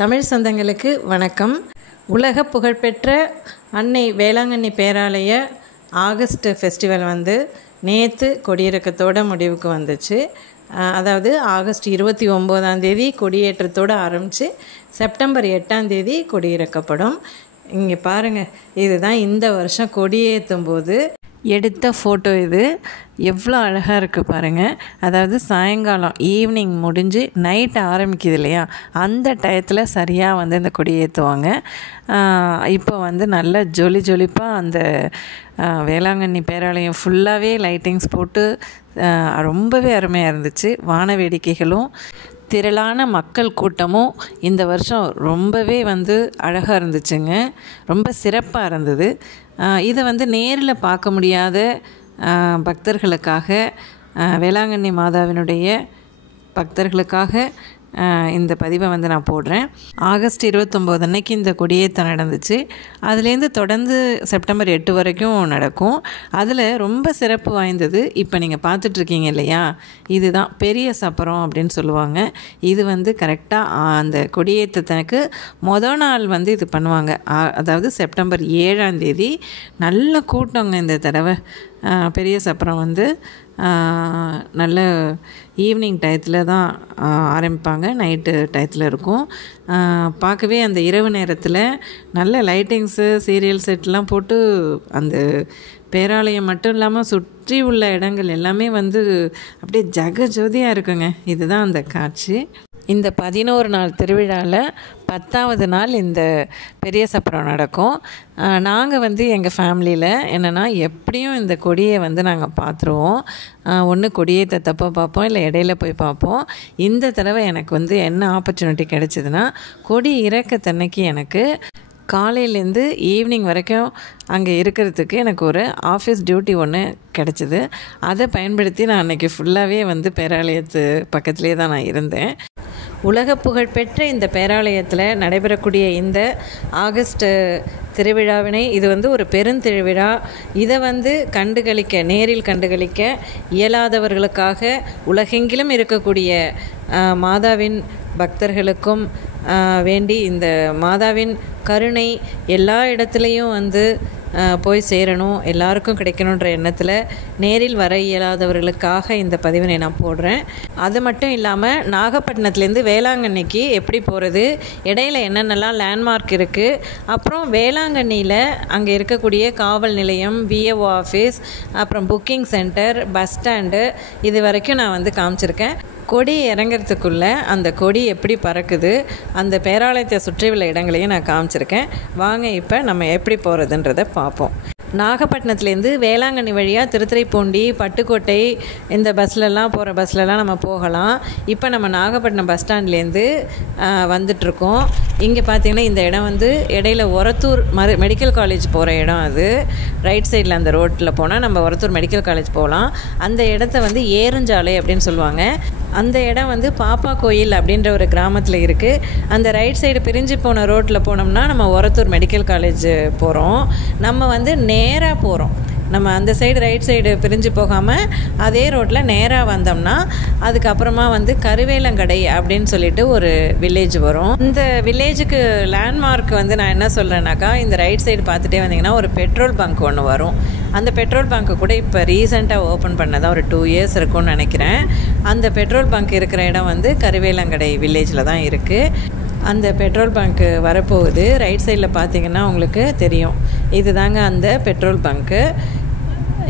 தமிழ் சொந்தங்களுக்கு வணக்கம். உலக புகழ்பெற்ற அன்னை வேளாங்கண்ணி பேராலய ஆகஸ்ட் ஃபெஸ்டிவல் நேற்று கொடியிறக்கத்தோட முடிவுக்கு வந்துச்சு. அதாவது ஆகஸ்ட் 29 கொடியேற்றத்தோடு ஆரம்பித்து செப்டம்பர் 8 கொடியிறக்கப்படும். இங்கே பாருங்கள், இதுதான் இந்த வருஷம் கொடியேற்றும் போது எடுத்த ஃபோட்டோ. இது எவ்வளோ அழகாக இருக்குது பாருங்கள். அதாவது சாயங்காலம் ஈவினிங் முடிஞ்சு நைட் ஆரம்பிக்குது இல்லையா, அந்த டயத்தில் சரியாக இந்த கொடி ஏற்றுவாங்க. இப்போ நல்ல ஜொலிப்பாக அந்த வேளாங்கண்ணி பேராலயம் ஃபுல்லாகவே லைட்டிங்ஸ் போட்டு ரொம்பவே அருமையாக இருந்துச்சு. வான வேடிக்கைகளும் திரளான மக்கள் கூட்டமும் இந்த வருஷம் ரொம்பவே அழகாக இருந்துச்சுங்க. ரொம்ப சிறப்பாக இருந்தது. இதை நேரில் பார்க்க முடியாத பக்தர்களுக்காக, வேளாங்கண்ணி மாதாவினுடைய பக்தர்களுக்காக இந்த பதிவை நான் போடுறேன். ஆகஸ்ட் 29 அன்னைக்கு இந்த கொடியேற்றம் நடந்துச்சு. அதுலேருந்து தொடர்ந்து செப்டம்பர் 8 வரைக்கும் நடக்கும். அதில் ரொம்ப சிறப்பு வாய்ந்தது இப்போ நீங்கள் பார்த்துட்ருக்கீங்க இல்லையா, இதுதான் பெரிய சப்பரம் அப்படின்னு சொல்லுவாங்க. இது கரெக்டாக அந்த கொடியேற்றத்துக்கு மொதல் நாள் இது பண்ணுவாங்க. அதாவது செப்டம்பர் 7 நல்ல கூட்டங்க. இந்த தடவை பெரிய சப்பரம் நல்ல ஈவினிங் டயத்தில் தான் ஆரம்பிப்பாங்க. நைட்டு டயத்தில் இருக்கும். பார்க்கவே அந்த இரவு நேரத்தில் நல்ல லைட்டிங்ஸு, சீரியல் செட்லாம் போட்டு அந்த பேராலயம் மட்டும் இல்லாமல் சுற்றி உள்ள இடங்கள் எல்லாமே அப்படியே ஜகஜோதியாக இருக்குங்க. இதுதான் அந்த காட்சி. இந்த 11 நாள் திருவிழாவில் 10வது நாள் இந்த பெரிய சப்பரம் நடக்கும். நாங்கள் எங்கள் ஃபேமிலியில் என்னென்னா, எப்படியும் இந்த கொடியை நாங்கள் பார்த்துருவோம். ஒன்று கொடியேற்றத்தப்போ பார்ப்போம், இல்லை இடையில போய் பார்ப்போம். இந்த தடவை எனக்கு என்ன ஆப்பர்ச்சுனிட்டி கிடைச்சிதுன்னா, கொடி இறக்கத்தன்னைக்கு எனக்கு காலையிலேருந்து ஈவினிங் வரைக்கும் அங்கே இருக்கிறதுக்கு எனக்கு ஒரு ஆஃபீஸ் டியூட்டி ஒன்று கிடச்சிது. அதை பயன்படுத்தி நான் அன்றைக்கி ஃபுல்லாகவே பேராலயத்து பக்கத்துலேயே தான் நான் இருந்தேன். உலக புகழ்பெற்ற இந்த பேராலயத்தில் நடைபெறக்கூடிய இந்த ஆகஸ்ட் திருவிழாவினை, இது ஒரு பெருந்திருவிழா. இதை கண்டுகளிக்க, நேரில் கண்டுகளிக்க இயலாதவர்களுக்காக உலகெங்கிலும் இருக்கக்கூடிய மாதாவின் பக்தர்களுக்கும் வேண்டி இந்த மாதாவின் கருணை எல்லா இடத்துலையும் போய் சேரணும், எல்லாருக்கும் கிடைக்கணுன்ற எண்ணத்தில் நேரில் வர இயலாதவர்களுக்காக இந்த பதிவினை நான் போடுறேன். அது மட்டும் இல்லாமல் நாகப்பட்டினத்துலேருந்து வேளாங்கண்ணிக்கு எப்படி போகிறது, இடையில என்னென்னலாம் லேண்ட்மார்க் இருக்குது, அப்புறம் வேளாங்கண்ணியில் அங்கே இருக்கக்கூடிய காவல் நிலையம், விஏஓ ஆஃபீஸ், அப்புறம் புக்கிங் சென்டர், பஸ் ஸ்டாண்டு, இது வரைக்கும் நான் காமிச்சிருக்கேன். கொடி இறங்கிறதுக்குள்ளே அந்த கொடி எப்படி பறக்குது, அந்த பேராலயத்தை சுற்றியுள்ள இடங்களையும் நான் காமிச்சிருக்கேன். வாங்க இப்போ நம்ம எப்படி போகிறதுன்றதை பார்ப்போம். நாகப்பட்டினத்துலேருந்து வேளாங்கண்ணி வழியாக திருத்துறைப்பூண்டி, பட்டுக்கோட்டை, இந்த பஸ்லலாம் போகிற பஸ்லலாம் நம்ம போகலாம். இப்போ நம்ம நாகப்பட்டினம் பஸ் ஸ்டாண்ட்லேருந்து வந்துட்ருக்கோம். இங்கே பார்த்திங்கன்னா இந்த இடம் இடையில ஒரத்தூர் மெடிக்கல் காலேஜ் போகிற இடம். அது ரைட் சைடில் அந்த ரோட்டில் போனால் நம்ம ஒரத்தூர் மெடிக்கல் காலேஜ் போகலாம். அந்த இடத்த ஏறுஞ்சாலை அப்படின்னு சொல்லுவாங்க. அந்த இடம் பாப்பா கோயில் அப்படின்ற ஒரு கிராமத்தில் இருக்குது. அந்த ரைட் சைடு பிரிஞ்சு போன ரோட்டில் போனோம்னா நம்ம ஒரத்தூர் மெடிக்கல் காலேஜ் போகிறோம். நம்ம நேராக போகிறோம். நம்ம அந்த சைடு ரைட் சைடு பிரிஞ்சு போகாமல் அதே ரோட்டில் நேராக வந்தோம்னா அதுக்கப்புறமா கருவேலங்கடை அப்படின்னு சொல்லிட்டு ஒரு வில்லேஜ் வரும். இந்த வில்லேஜுக்கு லேண்ட்மார்க் நான் என்ன சொல்கிறேன்னாக்கா, இந்த ரைட் சைடு பார்த்துட்டே வந்தீங்கன்னா ஒரு பெட்ரோல் பங்க் ஒன்று வரும். அந்த பெட்ரோல் பங்க்கு கூட இப்போ ரீசெண்டாக ஓப்பன் பண்ணதான், ஒரு 2 இயர்ஸ் இருக்கும்னு நினைக்கிறேன். அந்த பெட்ரோல் பங்க் இருக்கிற இடம் கருவேலங்கடை வில்லேஜில் தான் இருக்குது. அந்த பெட்ரோல் பங்க்கு வரப்போகுது. ரைட் சைடில் பார்த்திங்கன்னா உங்களுக்கு தெரியும், இதுதாங்க அந்த பெட்ரோல் பங்க்கு.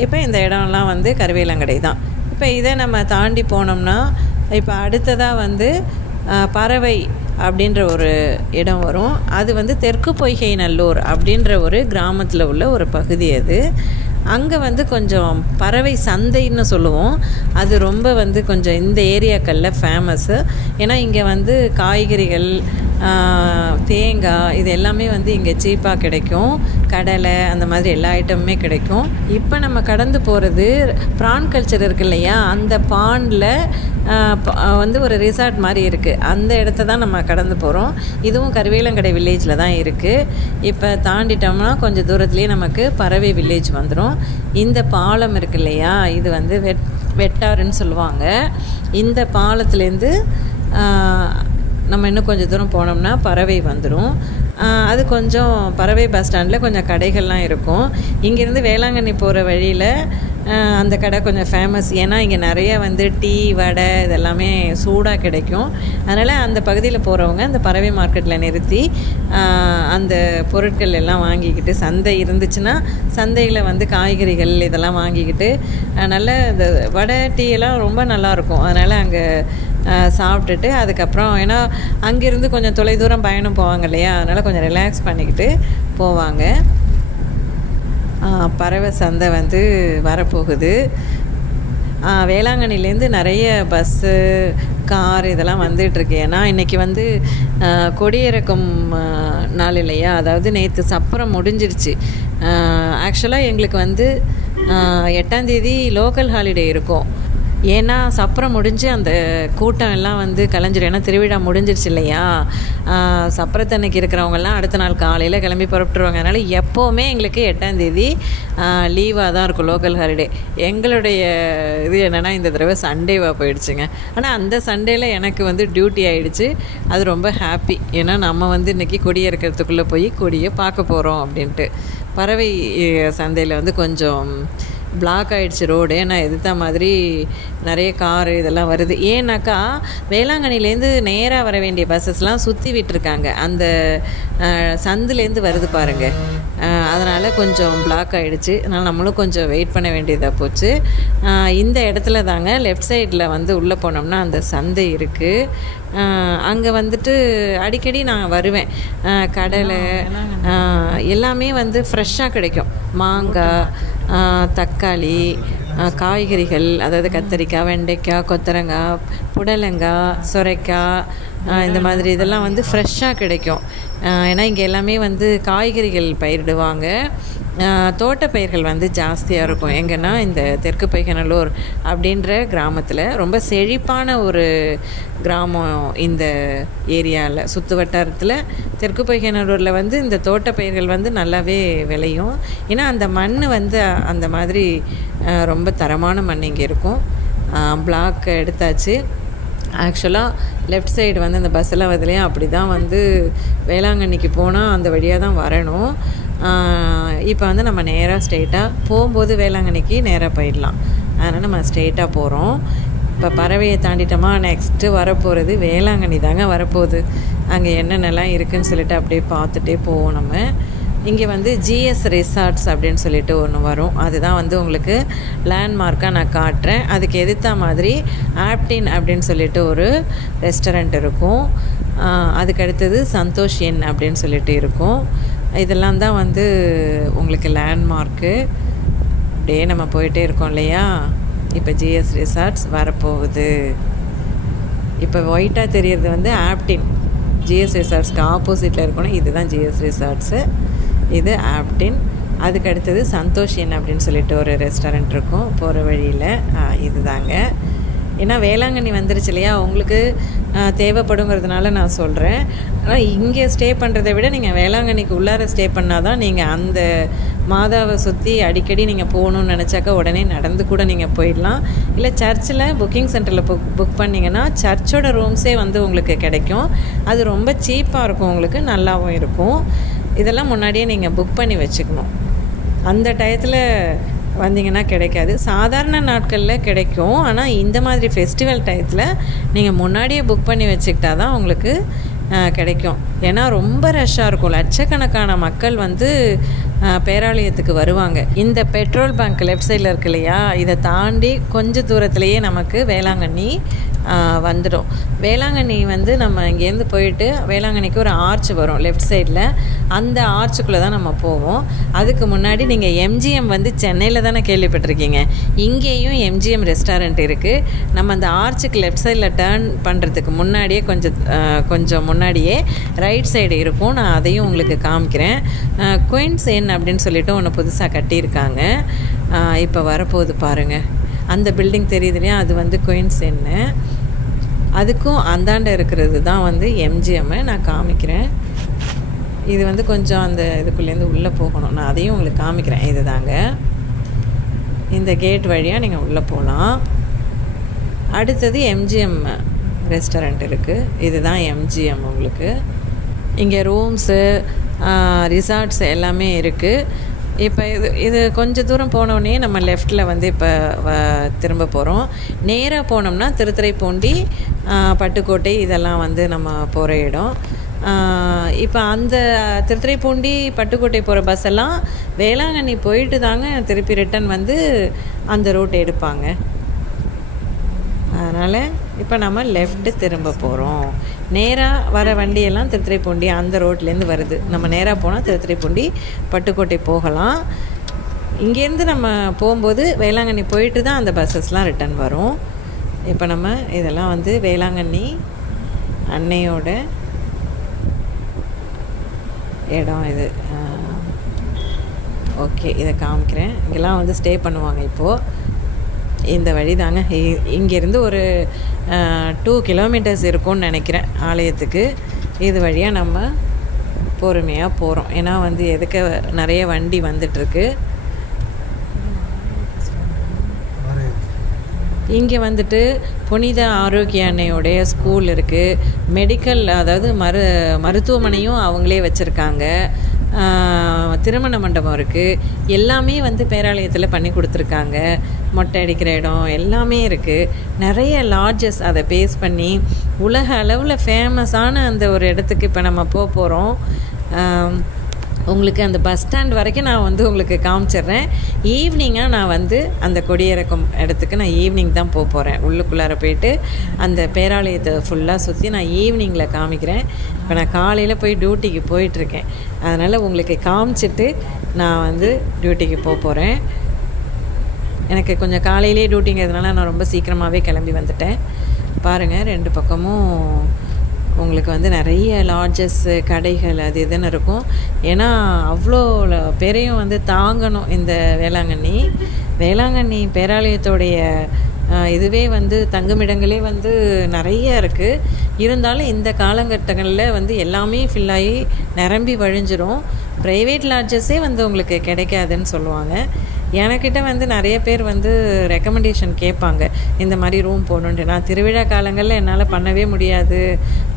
இப்போ இந்த இடம்லாம் கருவேலங்கடை தான். இப்போ இதை நம்ம தாண்டி போனோம்னா இப்போ அடுத்ததாக பறவை அப்படின்ற ஒரு இடம் வரும். அது தெற்கு பொய்கை நல்லூர் அப்படின்ற ஒரு கிராமத்தில் உள்ள ஒரு பகுதி. அது அங்கே கொஞ்சம் பறவை சந்தைன்னு சொல்லுவோம். அது ரொம்ப கொஞ்சம் இந்த ஏரியாக்களில் ஃபேமஸ்ஸு. ஏன்னா இங்கே காய்கறிகள், தேங்காய், இது எல்லாமே இங்கே சீப்பாக கிடைக்கும். கடலை, அந்த மாதிரி எல்லா ஐட்டமுமே கிடைக்கும். இப்போ நம்ம கடந்து போகிறது ப்ரான் கல்ச்சர் இருக்கு இல்லையா, அந்த பாண்டில் ஒரு ரிசார்ட் மாதிரி இருக்குது. அந்த இடத்த தான் நம்ம கடந்து போகிறோம். இதுவும் கருவேலங்கடை வில்லேஜில் தான் இருக்குது. இப்போ தாண்டிட்டோம்னா கொஞ்சம் தூரத்துலேயே நமக்கு பறவை வில்லேஜ் வந்துடும். இந்த பாலம் இருக்கு இல்லையா, இது வெட்டாருன்னு சொல்லுவாங்க. இந்த பாலத்துலேருந்து நம்ம இன்னும் கொஞ்சம் தூரம் போனோம்னா பறவை வந்துடும். அது கொஞ்சம் பறவை பஸ் ஸ்டாண்டில் கொஞ்சம் கடைகள்லாம் இருக்கும். இங்கேருந்து வேளாங்கண்ணி போகிற வழியில் அந்த கடை கொஞ்சம் ஃபேமஸ். ஏன்னா இங்கே நிறைய வந்து டீ, வடை இதெல்லாமே சூடாக கிடைக்கும். அதனால் அந்த பகுதியில் போகிறவங்க அந்த பறவை மார்க்கெட்டில் நிறுத்தி அந்த பொருட்கள் எல்லாம் வாங்கிக்கிட்டு, சந்தை இருந்துச்சுன்னா சந்தையில் வந்து காய்கறிகள் இதெல்லாம் வாங்கிக்கிட்டு நல்ல இந்த வடை டீ எல்லாம் ரொம்ப நல்லாயிருக்கும். அதனால் அங்கே சாப்பிட்டுட்டு அதுக்கப்புறம் ஏன்னா அங்கேருந்து கொஞ்சம் தொலைதூரம் பயணம் போவாங்க இல்லையா, அதனால் கொஞ்சம் ரிலாக்ஸ் பண்ணிக்கிட்டு போவாங்க. பறவை சந்தை வந்து வரப்போகுது. வேளாங்கண்ணிலேருந்து நிறைய பஸ்ஸு, கார் இதெல்லாம் வந்துகிட்ருக்கு. ஏன்னா இன்றைக்கி வந்து கொடியிறக்கும் நாள் இல்லையா, அதாவது நேற்று சப்பரம் முடிஞ்சிருச்சு. ஆக்சுவலாக எங்களுக்கு வந்து 8ஆம் தேதி லோக்கல் ஹாலிடே இருக்கும். ஏன்னா சப்பரம் முடிஞ்சு அந்த கூட்டம் எல்லாம் வந்து கலைஞ்சிடும். ஏன்னா திருவிழா முடிஞ்சிருச்சு இல்லையா, சப்பரத்தன்னைக்கு இருக்கிறவங்கெல்லாம் அடுத்த நாள் காலையில் கிளம்பி புறப்பட்டுருவாங்க. அதனால் எப்போவுமே எங்களுக்கு 8ஆம் தேதி லீவாக தான் இருக்கும், லோக்கல் ஹாலிடே. எங்களுடைய இது என்னென்னா இந்த தடவை சண்டேவாக போயிடுச்சுங்க. ஆனால் அந்த சண்டேயில் எனக்கு வந்து டியூட்டி ஆகிடுச்சு. அது ரொம்ப ஹாப்பி. ஏன்னா நம்ம வந்து இன்றைக்கி கொடி இறக்கிறதுக்குள்ளே போய் கொடியை பார்க்க போகிறோம் அப்படின்ட்டு. பறவை சந்தையில் வந்து கொஞ்சம் பிளாக் ஆகிடுச்சு ரோடு. ஏன்னா எதிர்த்த மாதிரி நிறைய காரு இதெல்லாம் வருது. ஏன்னாக்கா வேளாங்கண்ணிலேருந்து நேராக வர வேண்டிய பஸ்ஸஸ்லாம் சுற்றி விட்டுருக்காங்க. அந்த சந்துலேருந்து வருது பாருங்கள், அதனால் கொஞ்சம் பிளாக் ஆகிடுச்சு. அதனால் நம்மளும் கொஞ்சம் வெயிட் பண்ண வேண்டியதாக போச்சு. இந்த இடத்துல தாங்க லெஃப்ட் சைடில் வந்து உள்ளே போனோம்னா அந்த சந்தை இருக்குது. அங்கே வந்துட்டு அடிக்கடி நான் வருவேன். கடலை எல்லாமே வந்து ஃப்ரெஷ்ஷாக கிடைக்கும். மாங்காய், தக்காளி, காய்கறிகள், அதாவது கத்திரிக்காய், வெண்டைக்காய், கொத்தரங்காய், புடலங்காய், சுரைக்காய், இந்த மாதிரி இதெல்லாம் வந்து ஃப்ரெஷ்ஷாக கிடைக்கும். ஏன்னா இங்கே எல்லாமே வந்து காய்கறிகள் பயிரிடுவாங்க. தோட்டப்பயிர்கள் வந்து ஜாஸ்தியாக இருக்கும். எங்கன்னா இந்த தெற்கு பைகநல்லூர் அப்படின்ற கிராமத்தில் ரொம்ப செழிப்பான ஒரு கிராமம். இந்த ஏரியாவில் சுற்று வட்டாரத்தில் தெற்கு பைகநல்லூரில் வந்து இந்த தோட்டப்பயிர்கள் வந்து நல்லாவே விளையும். ஏன்னா அந்த மண் வந்து அந்த மாதிரி ரொம்ப தரமான மண் இங்கே இருக்கும். பிளாக் எடுத்தாச்சு. ஆக்சுவலாக லெஃப்ட் சைடு வந்து அந்த பஸ்ஸெல்லாம் வரலையா, அப்படி தான் வந்து வேளாங்கண்ணிக்கு போனால் அந்த வழியாக தான் வரணும். இப்போ வந்து நம்ம நேராக ஸ்ட்ரெயிட்டாக போகும்போது வேளாங்கண்ணிக்கு நேராக போயிடலாம். அதனால் நம்ம ஸ்ட்ரெயிட்டாக போகிறோம். இப்போ பறவையை தாண்டிட்டோமா, நெக்ஸ்ட்டு வரப்போகிறது வேளாங்கண்ணி தாங்க வரப்போகுது. அங்கே என்னென்னலாம் இருக்குதுன்னு சொல்லிட்டு அப்படியே பார்த்துட்டே போவோம். நம்ம இங்கே வந்து ஜிஎஸ் ரிசார்ட்ஸ் அப்படின்னு சொல்லிட்டு ஒன்று வரும். அதுதான் வந்து உங்களுக்கு லேண்ட்மார்க்காக நான் காட்டுறேன். அதுக்கு எதிர்த்த மாதிரி ஆப்டின் அப்படின்னு சொல்லிட்டு ஒரு ரெஸ்டாரண்ட் இருக்கும். அதுக்கு அடுத்தது சந்தோஷ் என் அப்படின்னு சொல்லிட்டு இருக்கும். இதெல்லாம் தான் வந்து உங்களுக்கு லேண்ட்மார்க்கு. அப்படியே நம்ம போயிட்டே இருக்கோம் இல்லையா. இப்போ ஜிஎஸ் ரிசார்ட்ஸ் வரப்போகுது. இப்போ ஒயிட்டாக தெரியறது வந்து ஆப்டின். ஜிஎஸ் ரிசார்ட்ஸ்க்கு ஆப்போசிட்டில் இருக்கணும். இதுதான் ஜிஎஸ் ரிசார்ட்ஸு, இது ஆப்டின். அதுக்கு அடுத்தது சந்தோஷ் என் அப்படின்னு சொல்லிட்டு ஒரு ரெஸ்டாரண்ட் இருக்கும் போகிற வழியில். இது தாங்க. ஏன்னா வேளாங்கண்ணி வந்துருச்சு இல்லையா, உங்களுக்கு தேவைப்படுங்கிறதுனால நான் சொல்கிறேன். ஆனால் இங்கே ஸ்டே பண்ணுறதை விட நீங்கள் வேளாங்கண்ணிக்கு உள்ளார ஸ்டே பண்ணால் தான் நீங்கள் அந்த மாதாவை சுற்றி அடிக்கடி நீங்கள் போகணுன்னு நினச்சாக்கா உடனே நடந்து கூட நீங்கள் போயிடலாம். இல்லை சர்ச்சில் புக்கிங் சென்டரில் புக் பண்ணிங்கன்னா சர்ச்சோட ரூம்ஸே வந்து உங்களுக்கு கிடைக்கும். அது ரொம்ப சீப்பாக இருக்கும், உங்களுக்கு நல்லாவும் இருக்கும். இதெல்லாம் முன்னாடியே நீங்கள் புக் பண்ணி வச்சுக்கணும். அந்த டயத்தில் வந்தீங்கன்னா கிடைக்காது. சாதாரண நாட்களில் கிடைக்கும். ஆனால் இந்த மாதிரி ஃபெஸ்டிவல் டயத்தில் நீங்கள் முன்னாடியே புக் பண்ணி வச்சுக்கிட்டா தான் உங்களுக்கு கிடைக்கும். ஏன்னா ரொம்ப ரஷ்ஷாக இருக்கும். லட்சக்கணக்கான மக்கள் வந்து பேராலயத்துக்கு வருவாங்க. இந்த பெட்ரோல் பங்க் லெஃப்ட் சைடில் இருக்கு இல்லையா, இதை தாண்டி கொஞ்சம் தூரத்துலேயே நமக்கு வேளாங்கண்ணி வந்துடும். வேளாங்கண்ணி வந்து நம்ம இங்கேருந்து போயிட்டு வேளாங்கண்ணிக்கு ஒரு ஆர்ச் வரும் லெஃப்ட் சைடில். அந்த ஆர்ச்சுக்குள்ளே தான் நம்ம போவோம். அதுக்கு முன்னாடி நீங்கள் எம்ஜிஎம் வந்து சென்னையில் தானே கேள்விப்பட்டிருக்கீங்க, இங்கேயும் எம்ஜிஎம் ரெஸ்டாரண்ட் இருக்குது. நம்ம அந்த ஆர்ச்சுக்கு லெஃப்ட் சைடில் டேர்ன் பண்ணுறதுக்கு முன்னாடியே கொஞ்சம் முன்னாடியே ரைட் சைடு இருக்கும். நான் அதையும் உங்களுக்கு காமிக்கிறேன். குயின்ஸ் என் அப்படின்னு சொல்லிட்டு ஒன்று புதுசாக கட்டியிருக்காங்க. இப்போ வரப்போகுது பாருங்கள். அந்த பில்டிங் தெரியுது இல்லையா, அது வந்து குயின்ஸ் என்னு. அதுக்கும் அந்தாண்ட இருக்கிறது தான் வந்து எம்ஜிஎம்மை நான் காமிக்கிறேன். இது வந்து கொஞ்சம் அந்த இதுக்குள்ளேருந்து உள்ளே போகணும். நான் அதையும் உங்களுக்கு காமிக்கிறேன். இது தாங்க, இந்த கேட் வழியாக நீங்கள் உள்ளே போகலாம். அடுத்தது எம்ஜிஎம் ரெஸ்டாரண்ட் இருக்குது. இதுதான் எம்ஜிஎம். உங்களுக்கு இங்கே ரூம்ஸு, ரிசார்ட்ஸ் எல்லாமே இருக்குது. இப்போ இது கொஞ்சம் தூரம் போனோடனே நம்ம லெஃப்டில் வந்து இப்போ திரும்ப போகிறோம். நேராக போனோம்னா திருத்துறைப்பூண்டி, பட்டுக்கோட்டை இதெல்லாம் வந்து நம்ம போகிற இடம். இப்போ அந்த திருத்துறைப்பூண்டி பட்டுக்கோட்டை போகிற பஸ் எல்லாம் வேளாங்கண்ணி போயிட்டு தாங்க திருப்பி ரிட்டன் வந்து அந்த ரூட் எடுப்பாங்க. அதனால் இப்போ நம்ம லெஃப்ட்டு திரும்ப போகிறோம். நேராக வர வண்டியெல்லாம் திருத்துறைப்பூண்டி அந்த ரோட்லேருந்து வருது. நம்ம நேராக போனால் திருத்துறைப்பூண்டி பட்டுக்கோட்டை போகலாம். இங்கேருந்து நம்ம போகும்போது வேளாங்கண்ணி போயிட்டு தான் அந்த பஸ்ஸஸ்லாம் ரிட்டன் வரும். இப்போ நம்ம இதெல்லாம் வந்து வேளாங்கண்ணி அன்னையோட இடம் இது. ஓகே, இதை காமிக்கிறேன். இங்கெல்லாம் வந்து ஸ்டே பண்ணுவாங்க. இப்போது இந்த வழி தாங்க. இங்கேருந்து ஒரு 2 கிலோமீட்டர்ஸ் இருக்கும்னு நினைக்கிறேன் ஆலயத்துக்கு. இது வழியாக நம்ம பொறுமையாக போகிறோம். ஏன்னா வந்து எதுக்கு நிறைய வண்டி வந்துட்டுருக்கு. இங்கே வந்துட்டு புனித ஆரோக்கிய அன்னையோடைய ஸ்கூல் இருக்குது. மெடிக்கல், அதாவது மருத்துவமனையும் அவங்களே வச்சுருக்காங்க. திருமண மண்டபம் இருக்குது. எல்லாமே வந்து பேராலயத்தில் பண்ணி கொடுத்துருக்காங்க. மொட்டை அடிக்கிற இடம் எல்லாமே இருக்குது. நிறைய லாட்ஜஸ் அதை பேஸ் பண்ணி உலக அளவில் ஃபேமஸான அந்த ஒரு இடத்துக்கு இப்போ நம்ம போகிறோம். உங்களுக்கு அந்த பஸ் ஸ்டாண்ட் வரைக்கும் நான் வந்து உங்களுக்கு காமிச்சிட்றேன். ஈவினிங்காக நான் வந்து அந்த கொடியிறக்கும் இடத்துக்கு நான் ஈவினிங் தான் போகிறேன். உள்ளுக்குள்ளார போயிட்டு அந்த பேராலயத்தை ஃபுல்லாக சுற்றி நான் ஈவினிங்கில் காமிக்கிறேன். இப்போ நான் காலையில் போய் டியூட்டிக்கு போயிட்டுருக்கேன். அதனால் உங்களுக்கு காமிச்சிட்டு நான் வந்து டியூட்டிக்கு போகிறேன். எனக்கு கொஞ்சம் காலையிலே டியூட்டிங்கிறதுனால நான் ரொம்ப சீக்கிரமாகவே கிளம்பி வந்துட்டேன். பாருங்கள், 2 பக்கமும் உங்களுக்கு வந்து நிறைய லாட்ஜஸ்ஸு, கடைகள் அது இதுன்னு இருக்கும். ஏன்னா அவ்வளோ பேரையும் வந்து தாங்கணும் இந்த வேளாங்கண்ணி பேராலயத்தோடைய இதுவே வந்து தங்குமிடங்களே வந்து நிறைய இருக்குது. இருந்தாலும் இந்த காலகட்டங்களில் வந்து எல்லாமே ஃபில்லாகி நிரம்பி வழிஞ்சிரும். ப்ரைவேட் லாட்ஜஸே வந்து உங்களுக்கு கிடைக்காதுன்னு சொல்லுவாங்க. எனக்கிட்ட வந்து நிறைய பேர் வந்து ரெக்கமெண்டேஷன் கேட்பாங்க, இந்த மாதிரி ரூம் போடணுன்ட்டு. நான் திருவிழா காலங்களில் என்னால் பண்ணவே முடியாது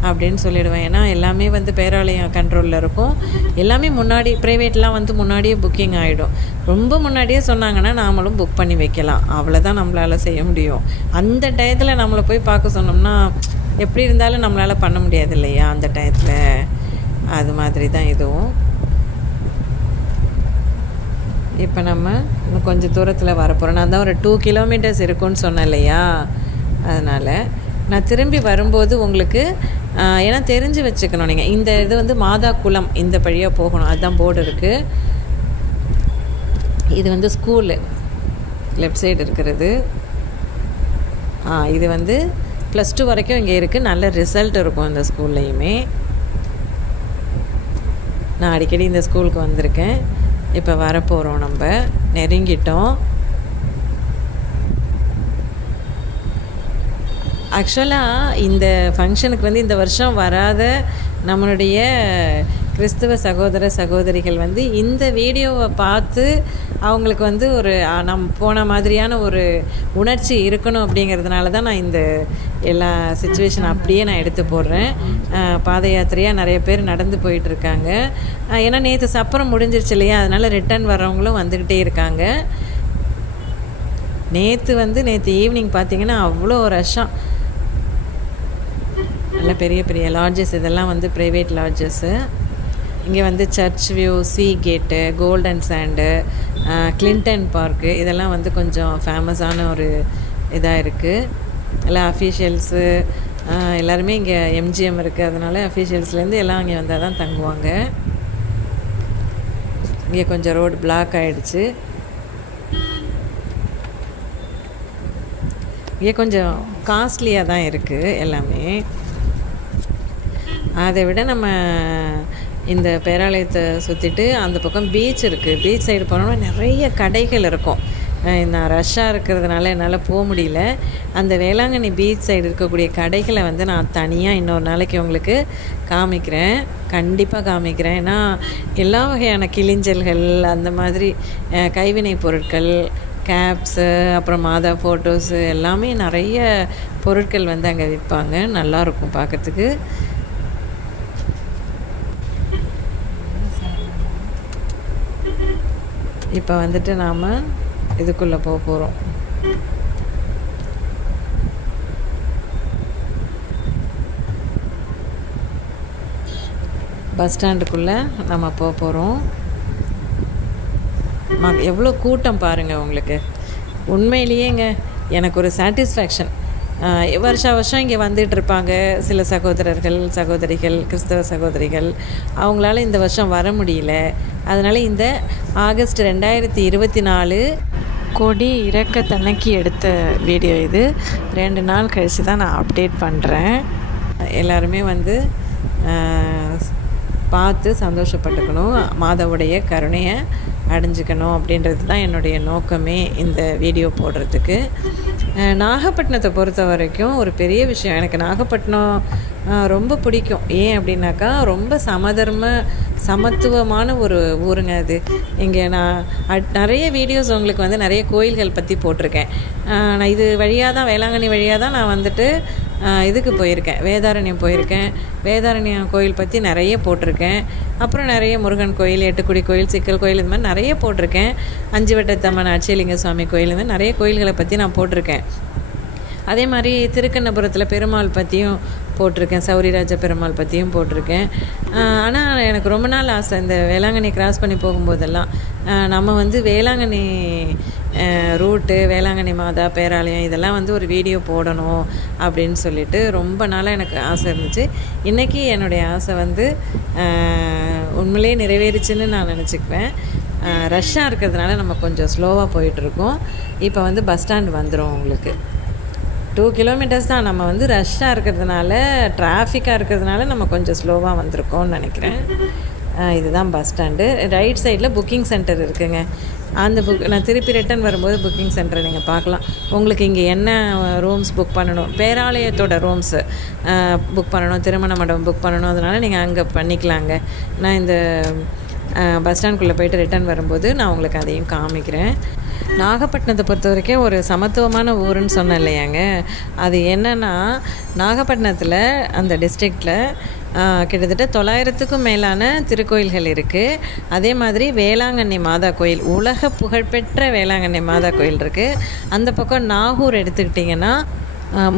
அப்படின்னு சொல்லிடுவேன். ஏன்னா எல்லாமே வந்து பேராலயம் கண்ட்ரோலில் இருக்கும். எல்லாமே முன்னாடி ப்ரைவேட்லாம் வந்து முன்னாடியே புக்கிங் ஆகிடும். ரொம்ப முன்னாடியே சொன்னாங்கன்னா நாமளும் புக் பண்ணி வைக்கலாம். அவ்வளோதான் நம்மளால் செய்ய முடியும். அந்த டயத்தில் நம்மளை போய் பார்க்க சொன்னோம்னா எப்படி இருந்தாலும் நம்மளால் பண்ண முடியாது இல்லையா அந்த டயத்தில். அது மாதிரி தான் இதுவும். இப்போ நம்ம இன்னும் கொஞ்சம் தூரத்தில் வரப்போகிறோம். நான் தான் ஒரு 2 கிலோமீட்டர்ஸ் இருக்குன்னு சொன்னேன் இல்லையா. அதனால் நான் திரும்பி வரும்போது உங்களுக்கு ஏன்னா தெரிஞ்சு வச்சுக்கணும். நீங்கள் இந்த இது வந்து மாதா குளம் இந்த வழியாக போகணும். அதுதான் போர்டு இருக்குது. இது வந்து ஸ்கூலு லெஃப்ட் சைடு இருக்கிறது. இது வந்து +2 வரைக்கும் இங்கே இருக்குது. நல்ல ரிசல்ட் இருக்கும் இந்த ஸ்கூல்லையுமே. நான் அடிக்கடி இந்த ஸ்கூலுக்கு வந்திருக்கேன். இப்போ வரப்போகிறோம், நம்ம நெருங்கிட்டோம். ஆக்சுவலாக இந்த ஃபங்க்ஷனுக்கு வந்து இந்த வருஷம் வராத நம்மளுடைய கிறிஸ்துவ சகோதர சகோதரிகள் வந்து இந்த வீடியோவை பார்த்து அவங்களுக்கு வந்து ஒரு நம்ம போன மாதிரியான ஒரு உணர்ச்சி இருக்கணும் அப்படிங்கிறதுனால தான் நான் இந்த எல்லா சிச்சுவேஷன் அப்படியே நான் எடுத்து போடுறேன். பாத யாத்திரையாக நிறைய பேர் நடந்து போயிட்டுருக்காங்க. ஏன்னா நேற்று சப்பரம் முடிஞ்சிருச்சு இல்லையா, அதனால் ரிட்டர்ன் வர்றவங்களும் வந்துக்கிட்டே இருக்காங்க. நேற்று ஈவினிங் பார்த்திங்கன்னா அவ்வளோ ரஷ்ஷாக. நல்ல பெரிய பெரிய லாட்ஜஸ், இதெல்லாம் வந்து ப்ரைவேட் லாட்ஜஸ்ஸு. இங்கே வந்து சர்ச் வியூ, சீ கேட்டு, கோல்டன் சாண்டு, கிளின்டன் பார்க்கு, இதெல்லாம் வந்து கொஞ்சம் ஃபேமஸான ஒரு இதாக இருக்குது. எல்லாம் அஃபீஷியல்ஸு எல்லாருமே இங்கே எம்ஜிஎம் இருக்குது. அதனால் அஃபீஷியல்ஸ்லேருந்து எல்லாம் இங்கே வந்தால் தான் தங்குவாங்க. இங்கே கொஞ்சம் ரோடு பிளாக் ஆகிடுச்சு. இங்கே கொஞ்சம் காஸ்ட்லியாக தான் இருக்குது எல்லாமே. அதை விட நம்ம இந்த பேராலயத்தை சுற்றிட்டு அந்த பக்கம் பீச் இருக்குது. பீச் சைடு போனோம்னா நிறைய கடைகள் இருக்கும். நான் ரஷ்ஷாக இருக்கிறதுனால என்னால் போக முடியல. அந்த வேளாங்கண்ணி பீச் சைடு இருக்கக்கூடிய கடைகளை வந்து நான் தனியாக இன்னொரு நாளைக்கு உங்களுக்கு காமிக்கிறேன், கண்டிப்பாக காமிக்கிறேன். ஏன்னா எல்லா வகையான கிளிஞ்சல்கள், அந்த மாதிரி கைவினை பொருட்கள், கேப்ஸு, அப்புறம் மாதா ஃபோட்டோஸு எல்லாமே நிறைய பொருட்கள் வந்து அங்கே விற்பாங்க. நல்லாயிருக்கும் பார்க்கறதுக்கு. இப்போ வந்துட்டு நாம் இதுக்குள்ளே போக போகிறோம். பஸ் ஸ்டாண்டுக்குள்ளே நம்ம போக போகிறோம். எவ்வளோ கூட்டம் பாருங்கள் உங்களுக்கு. உண்மையிலேயேங்க எனக்கு ஒரு சாட்டிஸ்ஃபேக்ஷன். வருஷம் இங்கே வந்துட்டுருப்பாங்க சில சகோதரர்கள், சகோதரிகள், கிறிஸ்தவ சகோதரிகள். அவங்களால இந்த வருஷம் வர முடியல. அதனால் இந்த ஆகஸ்ட் 2024 கொடி இறக்கத்தன்னைக்கு எடுத்த வீடியோ இது. 2 நாள் கழித்து தான் நான் அப்டேட் பண்ணுறேன். எல்லாருமே வந்து பார்த்து சந்தோஷப்பட்டுக்கணும், மாதாவுடைய கருணையை அடைஞ்சிக்கணும் அப்படின்றது தான் என்னுடைய நோக்கமே இந்த வீடியோ போடுறதுக்கு. நாகப்பட்டினத்தை பொறுத்த வரைக்கும் ஒரு பெரிய விஷயம். எனக்கு நாகப்பட்டினம் ரொம்ப பிடிக்கும். ஏன் அப்படின்னாக்கா ரொம்ப சமத்துவமான ஒரு ஊருங்க அது. இங்கே நான் நிறைய வீடியோஸ் உங்களுக்கு வந்து நிறைய கோயில்கள் பற்றி போட்டிருக்கேன். நான் இது வழியாக தான், வேளாங்கண்ணி வழியாக தான் நான் வந்துட்டு இதுக்கு போயிருக்கேன், வேதாரண்யம் போயிருக்கேன். வேதாரண்யம் கோயில் பற்றி நிறைய போட்டிருக்கேன். அப்புறம் நிறைய முருகன் கோயில், எட்டுக்குடி கோயில், சிக்கல் கோயில், இது மாதிரி நிறைய போட்டிருக்கேன். 5 வட்டத்தம்மன் அட்சயலிங்க சுவாமி கோயில், இது மாதிரி நிறைய கோயில்களை பற்றி நான் போட்டிருக்கேன். அதே மாதிரி திருக்கண்ணபுரத்தில் பெருமாள் பற்றியும் போட்டிருக்கேன், சௌரிராஜ பெருமாள் பற்றியும் போட்டிருக்கேன். ஆனால் எனக்கு ரொம்ப நாள் ஆசை, இந்த வேளாங்கண்ணி கிராஸ் பண்ணி போகும்போதெல்லாம் நம்ம வந்து வேளாங்கண்ணி ரூட்டு, வேளாங்கண்ணி மாதா பேராலயம் இதெல்லாம் வந்து ஒரு வீடியோ போடணும் அப்படின்னு சொல்லிட்டு ரொம்ப நாளாக எனக்கு ஆசை இருந்துச்சு. இன்றைக்கி என்னுடைய ஆசை வந்து உண்மையிலே நிறைவேறிச்சுன்னு நான் நினச்சிக்குவேன். ரஷ்ஷாக இருக்கிறதுனால நம்ம கொஞ்சம் ஸ்லோவாக போயிட்டுருக்கோம். இப்போ வந்து பஸ் ஸ்டாண்டு வந்துடும். உங்களுக்கு 2 கிலோமீட்டர்ஸ் தான். நம்ம வந்து ரஷ்ஷாக இருக்கிறதுனால, டிராஃபிக்காக இருக்கிறதுனால நம்ம கொஞ்சம் ஸ்லோவாக வந்திருக்கோம்னு நினைக்கிறேன். இதுதான் பஸ் ஸ்டாண்டு. ரைட் சைடில் புக்கிங் சென்டர் இருக்குங்க. அந்த நான் திருப்பி ரிட்டன் வரும்போது புக்கிங் சென்டரை நீங்கள் பார்க்கலாம். உங்களுக்கு இங்கே என்ன ரூம்ஸ் புக் பண்ணணும், பேராலயத்தோட ரூம்ஸு புக் பண்ணணும், திருமண மண்டபம் புக் பண்ணணும், அதனால் நீங்கள் அங்கே பண்ணிக்கலாங்க. நான் இந்த பஸ் ஸ்டாண்டுக்குள்ளே போய்ட்டு ரிட்டன் வரும்போது நான் உங்களுக்கு அதையும் காமிக்கிறேன். நாகப்பட்டினத்தை பொறுத்த வரைக்கும் ஒரு சமத்துவமான ஊருன்னு சொன்னேன் இல்லையாங்க. அது என்னென்னா, நாகப்பட்டினத்தில் அந்த டிஸ்ட்ரிக்டில் கிட்டத்தட்ட 900க்கும் மேலான திருக்கோயில்கள் இருக்குது. அதே மாதிரி வேளாங்கண்ணி மாதா கோயில், உலக புகழ்பெற்ற வேளாங்கண்ணி மாதா கோயில் இருக்குது. அந்த பக்கம் நாகூர் எடுத்துக்கிட்டிங்கன்னா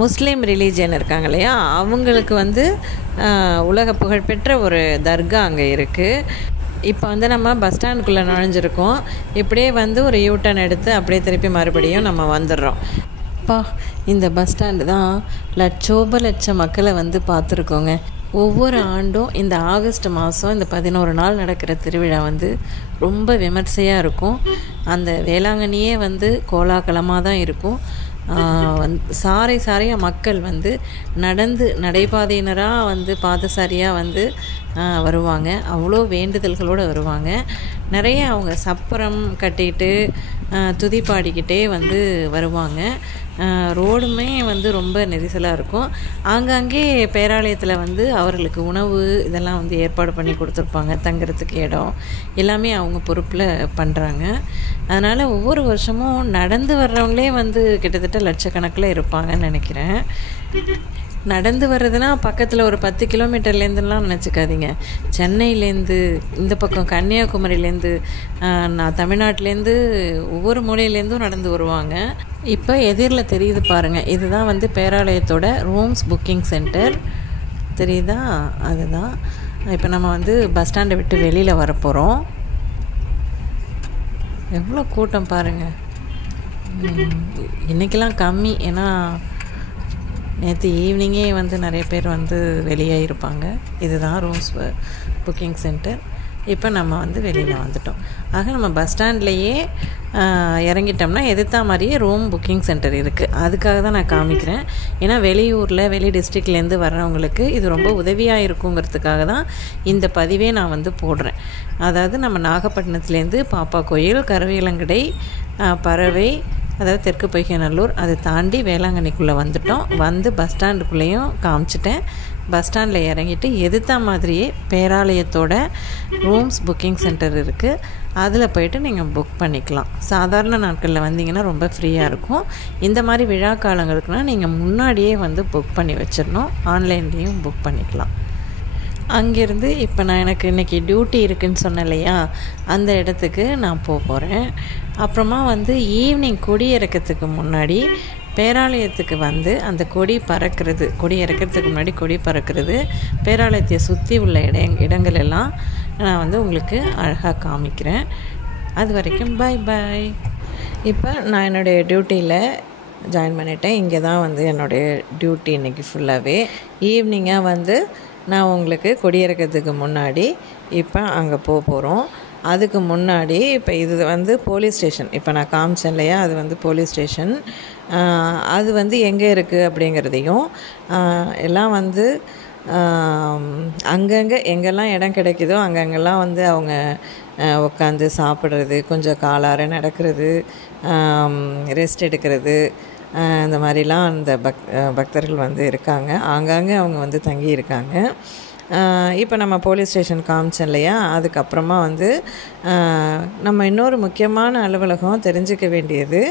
முஸ்லீம் ரிலீஜியன் இருக்காங்க இல்லையா, அவங்களுக்கு வந்து உலக புகழ்பெற்ற ஒரு தர்கா அங்கே இருக்குது. இப்போ வந்து நம்ம பஸ் ஸ்டாண்டுக்குள்ளே நுழைஞ்சிருக்கோம். இப்படியே வந்து ஒரு யூட்டர்ன் எடுத்து அப்படியே திருப்பி மறுபடியும் நம்ம வந்துடுறோம். இந்த பஸ் ஸ்டாண்டு தான் லட்சோப மக்களை வந்து பார்த்துருக்கோங்க. ஒவ்வொரு ஆண்டும் இந்த ஆகஸ்ட் மாதம் இந்த 11 நாள் நடக்கிற திருவிழா வந்து ரொம்ப விமர்சையாக இருக்கும். அந்த வேளாங்கண்ணியே வந்து கோலாகலமாக தான் இருக்கும். சாரையாக மக்கள் வந்து நடைபாதையினராக வந்து பாதசாரியாக வந்து வருவாங்க. அவ்வளோ வேண்டுதல்களோடு வருவாங்க. நிறைய அவங்க சப்பரம் கட்டிட்டு துதி பாடிக்கிட்டே வந்து வருவாங்க. ரோடுமே வந்து ரொம்ப நெரிசலாக இருக்கும். ஆங்காங்கே பேராலயத்தில் வந்து அவர்களுக்கு உணவு இதெல்லாம் வந்து ஏற்பாடு பண்ணி கொடுத்துருப்பாங்க. தங்குறதுக்கு இடம் எல்லாமே அவங்க பொறுப்பில் பண்ணுறாங்க. அதனால் ஒவ்வொரு வருஷமும் நடந்து வர்றவங்களே வந்து கிட்டத்தட்ட லட்சக்கணக்கில் இருப்பாங்கன்னு நினைக்கிறேன். நடந்து வர்றதுனா பக்கத்தில் ஒரு 10 கிலோமீட்டர்லேருந்துலாம் நினச்சிக்காதீங்க. சென்னையிலேருந்து, இந்த பக்கம் கன்னியாகுமரியிலேருந்து, நான் தமிழ்நாட்டிலேருந்து ஒவ்வொரு மூலையிலேருந்தும் நடந்து வருவாங்க. இப்போ எதிரில் தெரியுது பாருங்கள், இதுதான் வந்து பேராலயத்தோட ரூம்ஸ் புக்கிங் சென்டர் தெரியுதா, அதுதான். இப்போ நம்ம வந்து பஸ் ஸ்டாண்டை விட்டு வெளியில் வரப்போகிறோம். எவ்வளோ கூட்டம் பாருங்கள். இன்றைக்கெல்லாம் கம்மி, ஏன்னா நேற்று ஈவினிங்கே வந்து நிறைய பேர் வந்து வெளியே இருப்பாங்க. இதுதான் ரூம்ஸ் புக்கிங் சென்டர். இப்போ நம்ம வந்து வெளியில் வந்துட்டோம். ஆக நம்ம பஸ் ஸ்டாண்ட்லேயே இறங்கிட்டோம்னா எதிர்த்தா மாதிரியே ரூம் புக்கிங் சென்டர் இருக்குது. அதுக்காக தான் நான் காமிக்கிறேன். ஏன்னா வெளி டிஸ்ட்ரிக்ட்லேருந்து வர்றவங்களுக்கு இது ரொம்ப உதவியாக இருக்குங்கிறதுக்காக தான் இந்த பதிவே நான் வந்து போடுறேன். அதாவது நம்ம நாகப்பட்டினத்துலேருந்து பாப்பா கோயில், கருவேலங்கடை, பறவை, அதாவது தெற்கு பொய்கைநல்லூர், அதை தாண்டி வேளாங்கண்ணிக்குள்ளே வந்துட்டோம். வந்து பஸ் ஸ்டாண்டுக்குள்ளேயும் காமிச்சிட்டேன். பஸ் ஸ்டாண்டில் இறங்கிட்டு எதிர்த்த மாதிரியே பேராலயத்தோட ரூம்ஸ் புக்கிங் சென்டர் இருக்குது. அதில் போய்ட்டு நீங்கள் புக் பண்ணிக்கலாம். சாதாரண நாட்களில் வந்தீங்கன்னா ரொம்ப ஃப்ரீயாக இருக்கும். இந்த மாதிரி விழா காலங்களுக்குனால் நீங்கள் முன்னாடியே வந்து புக் பண்ணி வச்சிடணும். ஆன்லைன்லேயும் புக் பண்ணிக்கலாம். அங்கேருந்து இப்போ நான் எனக்கு இன்றைக்கி டியூட்டி இருக்குதுன்னு சொன்னேன் இல்லையா, அந்த இடத்துக்கு நான் போகிறேன். அப்புறமா வந்து ஈவினிங் கொடி இறக்கிறதுக்கு முன்னாடி பேராலயத்துக்கு வந்து அந்த கொடி பறக்கிறது, கொடி இறக்கிறதுக்கு முன்னாடி கொடி பறக்கிறது, பேராலயத்தை சுற்றி உள்ள இடங்கள் எல்லாம் நான் வந்து உங்களுக்கு அழகாக காமிக்கிறேன். அது வரைக்கும் பாய் பாய். இப்போ நான் என்னுடைய டியூட்டியில் ஜாயின் பண்ணிட்டேன். இங்கே தான் வந்து என்னுடைய டியூட்டி இன்றைக்கி ஃபுல்லாகவே. ஈவினிங்காக வந்து நான் உங்களுக்கு கொடியிறக்கிறதுக்கு முன்னாடி இப்போ அங்கே போகிறோம். அதுக்கு முன்னாடி இப்போ இது வந்து போலீஸ் ஸ்டேஷன். இப்போ நான் காமிச்சேன் இல்லையா, அது வந்து போலீஸ் ஸ்டேஷன். அது வந்து எங்கே இருக்குது அப்படிங்கிறதையும் எல்லாம் வந்து அங்கங்கே எங்கெல்லாம் இடம் கிடைக்குதோ அங்கங்கெல்லாம் வந்து அவங்க உட்காந்து சாப்பிட்றது, கொஞ்சம் காலார நடக்கிறது, ரெஸ்ட் எடுக்கிறது, இந்த மாதிரிலாம் அந்த பக்தர்கள் வந்து இருக்காங்க. ஆங்காங்கே அவங்க வந்து தங்கி இருக்காங்க. இப்போ நம்ம போலீஸ் ஸ்டேஷன் காமிச்சோம் இல்லையா, அதுக்கப்புறமா வந்து நம்ம இன்னொரு முக்கியமான அலுவலகம் தெரிஞ்சிக்க வேண்டியது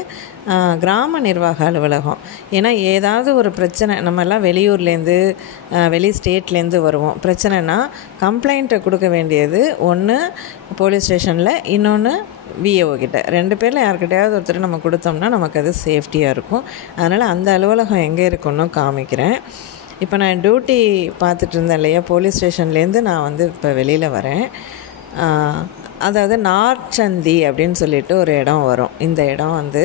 கிராம நிர்வாக அலுவலகம். ஏன்னா ஏதாவது ஒரு பிரச்சனை, நம்மெல்லாம் வெளியூர்லேருந்து வெளி ஸ்டேட்லேருந்து வருவோம். பிரச்சனைனா கம்ப்ளைண்ட்டை கொடுக்க வேண்டியது ஒன்று போலீஸ் ஸ்டேஷனில், இன்னொன்று விஏஓ கிட்ட. 2 பேரில் யார்கிட்டையாவது ஒருத்தர் நம்ம கொடுத்தோம்னா நமக்கு அது சேஃப்டியாக இருக்கும். அதனால் அந்த அலுவலகம் எங்கே இருக்குன்னு காமிக்கிறேன். இப்போ நான் டியூட்டி பார்த்துட்டு இருந்தேன் இல்லையா, போலீஸ் ஸ்டேஷன்லேருந்து நான் வந்து இப்போ வெளியில் வரேன். அதாவது நார்ச்சந்தி அப்படின்னு சொல்லிட்டு ஒரு இடம் வரும். இந்த இடம் வந்து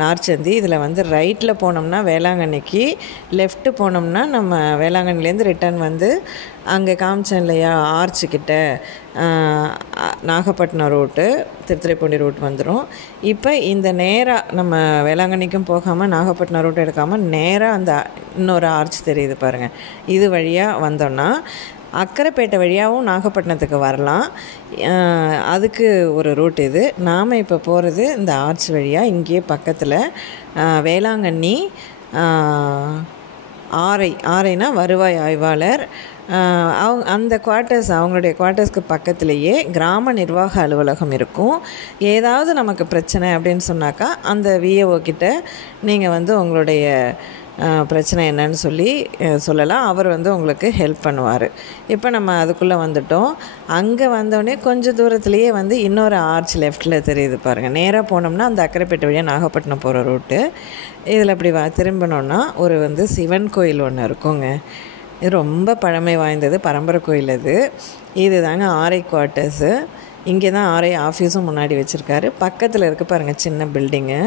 நார்ச்சந்தி. இதில் வந்து ரைட்டில் போனோம்னா வேளாங்கண்ணிக்கு, லெஃப்ட்டு போனோம்னா நம்ம வேளாங்கண்ணிலேருந்து ரிட்டர்ன் வந்து அங்கே காமிச்சேன் இல்லையா ஆர்ச்சுக்கிட்ட நாகப்பட்டினம் ரூட்டு, திருத்துறைப்பூண்டி ரூட் வந்துடும். இப்போ இந்த நேராக நம்ம வேளாங்கண்ணிக்கும் போகாமல் நாகப்பட்டினம் ரூட் எடுக்காமல் நேராக அந்த இன்னொரு ஆர்ச் தெரியுது பாருங்கள், இது வழியாக வந்தோன்னா அக்கரைப்பேட்டை வழியாகவும் நாகப்பட்டினத்துக்கு வரலாம். அதுக்கு ஒரு ரூட் இது. நாம் இப்போ போகிறது இந்த ஆர்ச் வழியாக. இங்கேயே பக்கத்தில் வேளாங்கண்ணி ஆரைனா வருவாய் ஆய்வாளர் அந்த குவார்ட்டர்ஸ், அவங்களுடைய குவார்ட்டர்ஸ்க்கு பக்கத்துலேயே கிராம நிர்வாக அலுவலகம் இருக்கும். ஏதாவது நமக்கு பிரச்சனை அப்படின்னு சொன்னாக்கா அந்த விஏஓ கிட்ட நீங்கள் வந்து உங்களுடைய பிரச்சனை என்னன்னு சொல்லலாம். அவர் வந்து உங்களுக்கு ஹெல்ப் பண்ணுவார். இப்போ நம்ம அதுக்குள்ளே வந்துட்டோம். அங்கே வந்தோடனே கொஞ்சம் தூரத்துலேயே வந்து இன்னொரு ஆர்ச் லெஃப்ட்டில் தெரியுது பாருங்கள். நேராக போனோம்னா அந்த அக்கரைப்பேட்டை வழியாக நாகப்பட்டினம் போகிற ரூட்டு. இதில் அப்படி திரும்பினோன்னா ஒரு வந்து சிவன் கோயில் ஒன்று இருக்குங்க. இது ரொம்ப பழமை வாய்ந்தது, பரம்பரை கோயில் அது. இது தாங்க ஆர்ஐ குவார்ட்டர்ஸு. இங்கே தான் ஆர்ஐ ஆஃபீஸும் முன்னாடி வச்சுருக்காரு. பக்கத்தில் இருக்க பாருங்கள் சின்ன பில்டிங்கு,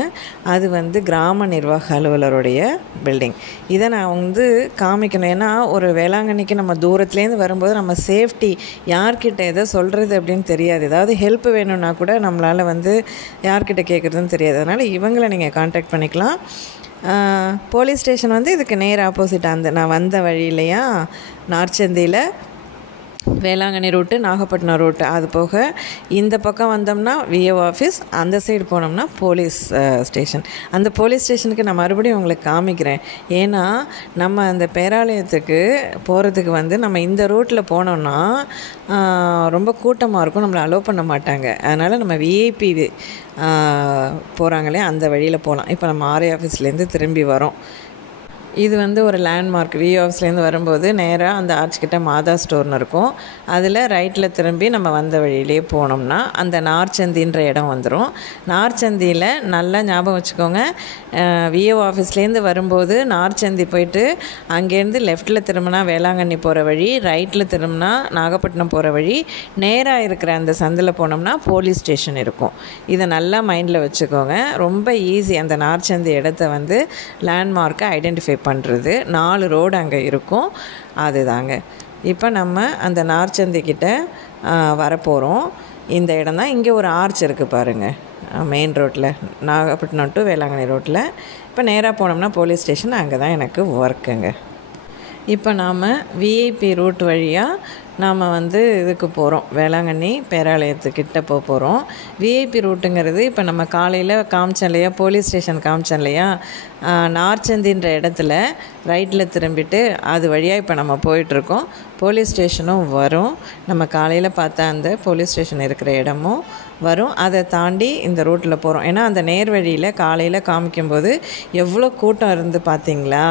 அது வந்து கிராம நிர்வாக அலுவலருடைய பில்டிங். இதை நான் வந்து காமிக்கணும். ஏன்னா ஒரு வேளாங்கண்ணிக்கு நம்ம தூரத்துலேருந்து வரும்போது நம்ம சேஃப்டி யார்கிட்ட எதை சொல்கிறது அப்படின்னு தெரியாது. ஏதாவது ஹெல்ப் வேணும்னா கூட நம்மளால் வந்து யார்கிட்ட கேட்குறதுன்னு தெரியாது. அதனால் இவங்களை நீங்கள் கான்டாக்ட் பண்ணிக்கலாம். போலீஸ் ஸ்டேஷன் வந்து இதுக்கு நேர் ஆப்போசிட். அந்த நான் வந்த வழியிலையா நார்ச்சந்தியில் வேளாங்கண்ணி ரூட்டு, நாகப்பட்டினம் ரூட்டு, அது போக இந்த பக்கம் வந்தோம்னா விஏஓ ஆஃபீஸ், அந்த சைடு போனோம்னா போலீஸ் ஸ்டேஷன். அந்த போலீஸ் ஸ்டேஷனுக்கு நான் மறுபடியும் உங்களுக்கு காமிக்கிறேன். ஏன்னா நம்ம அந்த பேராலயத்துக்கு போகிறதுக்கு வந்து நம்ம இந்த ரூட்டில் போனோம்னா ரொம்ப கூட்டமாக இருக்கும், நம்மளை அலோவ் பண்ண மாட்டாங்க. அதனால் நம்ம விஐபி போகிறாங்களே அந்த வழியில் போகலாம். இப்போ நம்ம ஆர்ஐ ஆஃபீஸ்லேருந்து திரும்பி வரோம். இது வந்து ஒரு லேண்ட்மார்க். விஏஓ ஆஃபீஸ்லேருந்து வரும்போது நேராக அந்த ஆர்ச்கிட்ட மாதா ஸ்டோர்னு இருக்கும். அதில் ரைட்டில் திரும்பி நம்ம வந்த வழியிலே போனோம்னா அந்த நார்ச்சந்தின்ற இடம் வந்துடும். நார்ச்சந்தியில் நல்லா ஞாபகம் வச்சுக்கோங்க, விஏஓ ஆஃபீஸ்லேருந்து வரும்போது நார்ச்சந்தி போயிட்டு அங்கேருந்து லெஃப்ட்டில் திரும்பினா வேளாங்கண்ணி போகிற வழி, ரைட்டில் திரும்பினா நாகப்பட்டினம் போகிற வழி, நேராக இருக்கிற அந்த சந்தில் போனோம்னா போலீஸ் ஸ்டேஷன் இருக்கும். இதை நல்லா மைண்டில் வச்சுக்கோங்க. ரொம்ப ஈஸி அந்த நார்ச்சந்தி இடத்த வந்து லேண்ட்மார்க்கை ஐடென்டிஃபை பண்ணுறது. 4 ரோடு அங்கே இருக்கும், அதுதாங்க. இப்போ நம்ம அந்த நார்ச்சந்திக்கிட்ட வரப்போகிறோம். இந்த இடம் தான். இங்கே ஒரு ஆர்ச் இருக்குது பாருங்கள், மெயின் ரோட்டில், நாகப்பட்டினம் டு வேளாங்கண்ணி ரோட்டில். இப்போ நேராக போனோம்னா போலீஸ் ஸ்டேஷன், அங்கே தான் எனக்கு ஒர்க்குங்க. இப்போ நாம் விஐபி ரூட் வழியாக நாம் வந்து இதுக்கு போகிறோம், வேளாங்கண்ணி பேராலயத்துக்கிட்ட போகிறோம். விஐபி ரூட்டுங்கிறது இப்போ நம்ம காலையில் காமிச்சோம் இல்லையா, போலீஸ் ஸ்டேஷன் காமிச்சோம் இல்லையா, நார்ச்சந்தின்ற இடத்துல ரைட்டில் திரும்பிட்டு அது வழியாக இப்போ நம்ம போயிட்டுருக்கோம். போலீஸ் ஸ்டேஷனும் வரும், நம்ம காலையில் பார்த்தா அந்த போலீஸ் ஸ்டேஷன் இருக்கிற இடமும் வரும். அதை தாண்டி இந்த ரூட்டில் போகிறோம். ஏன்னா அந்த நேர்வழியில் காலையில் காமிக்கும்போது எவ்வளோ கூட்டம் இருந்து பார்த்தீங்களா,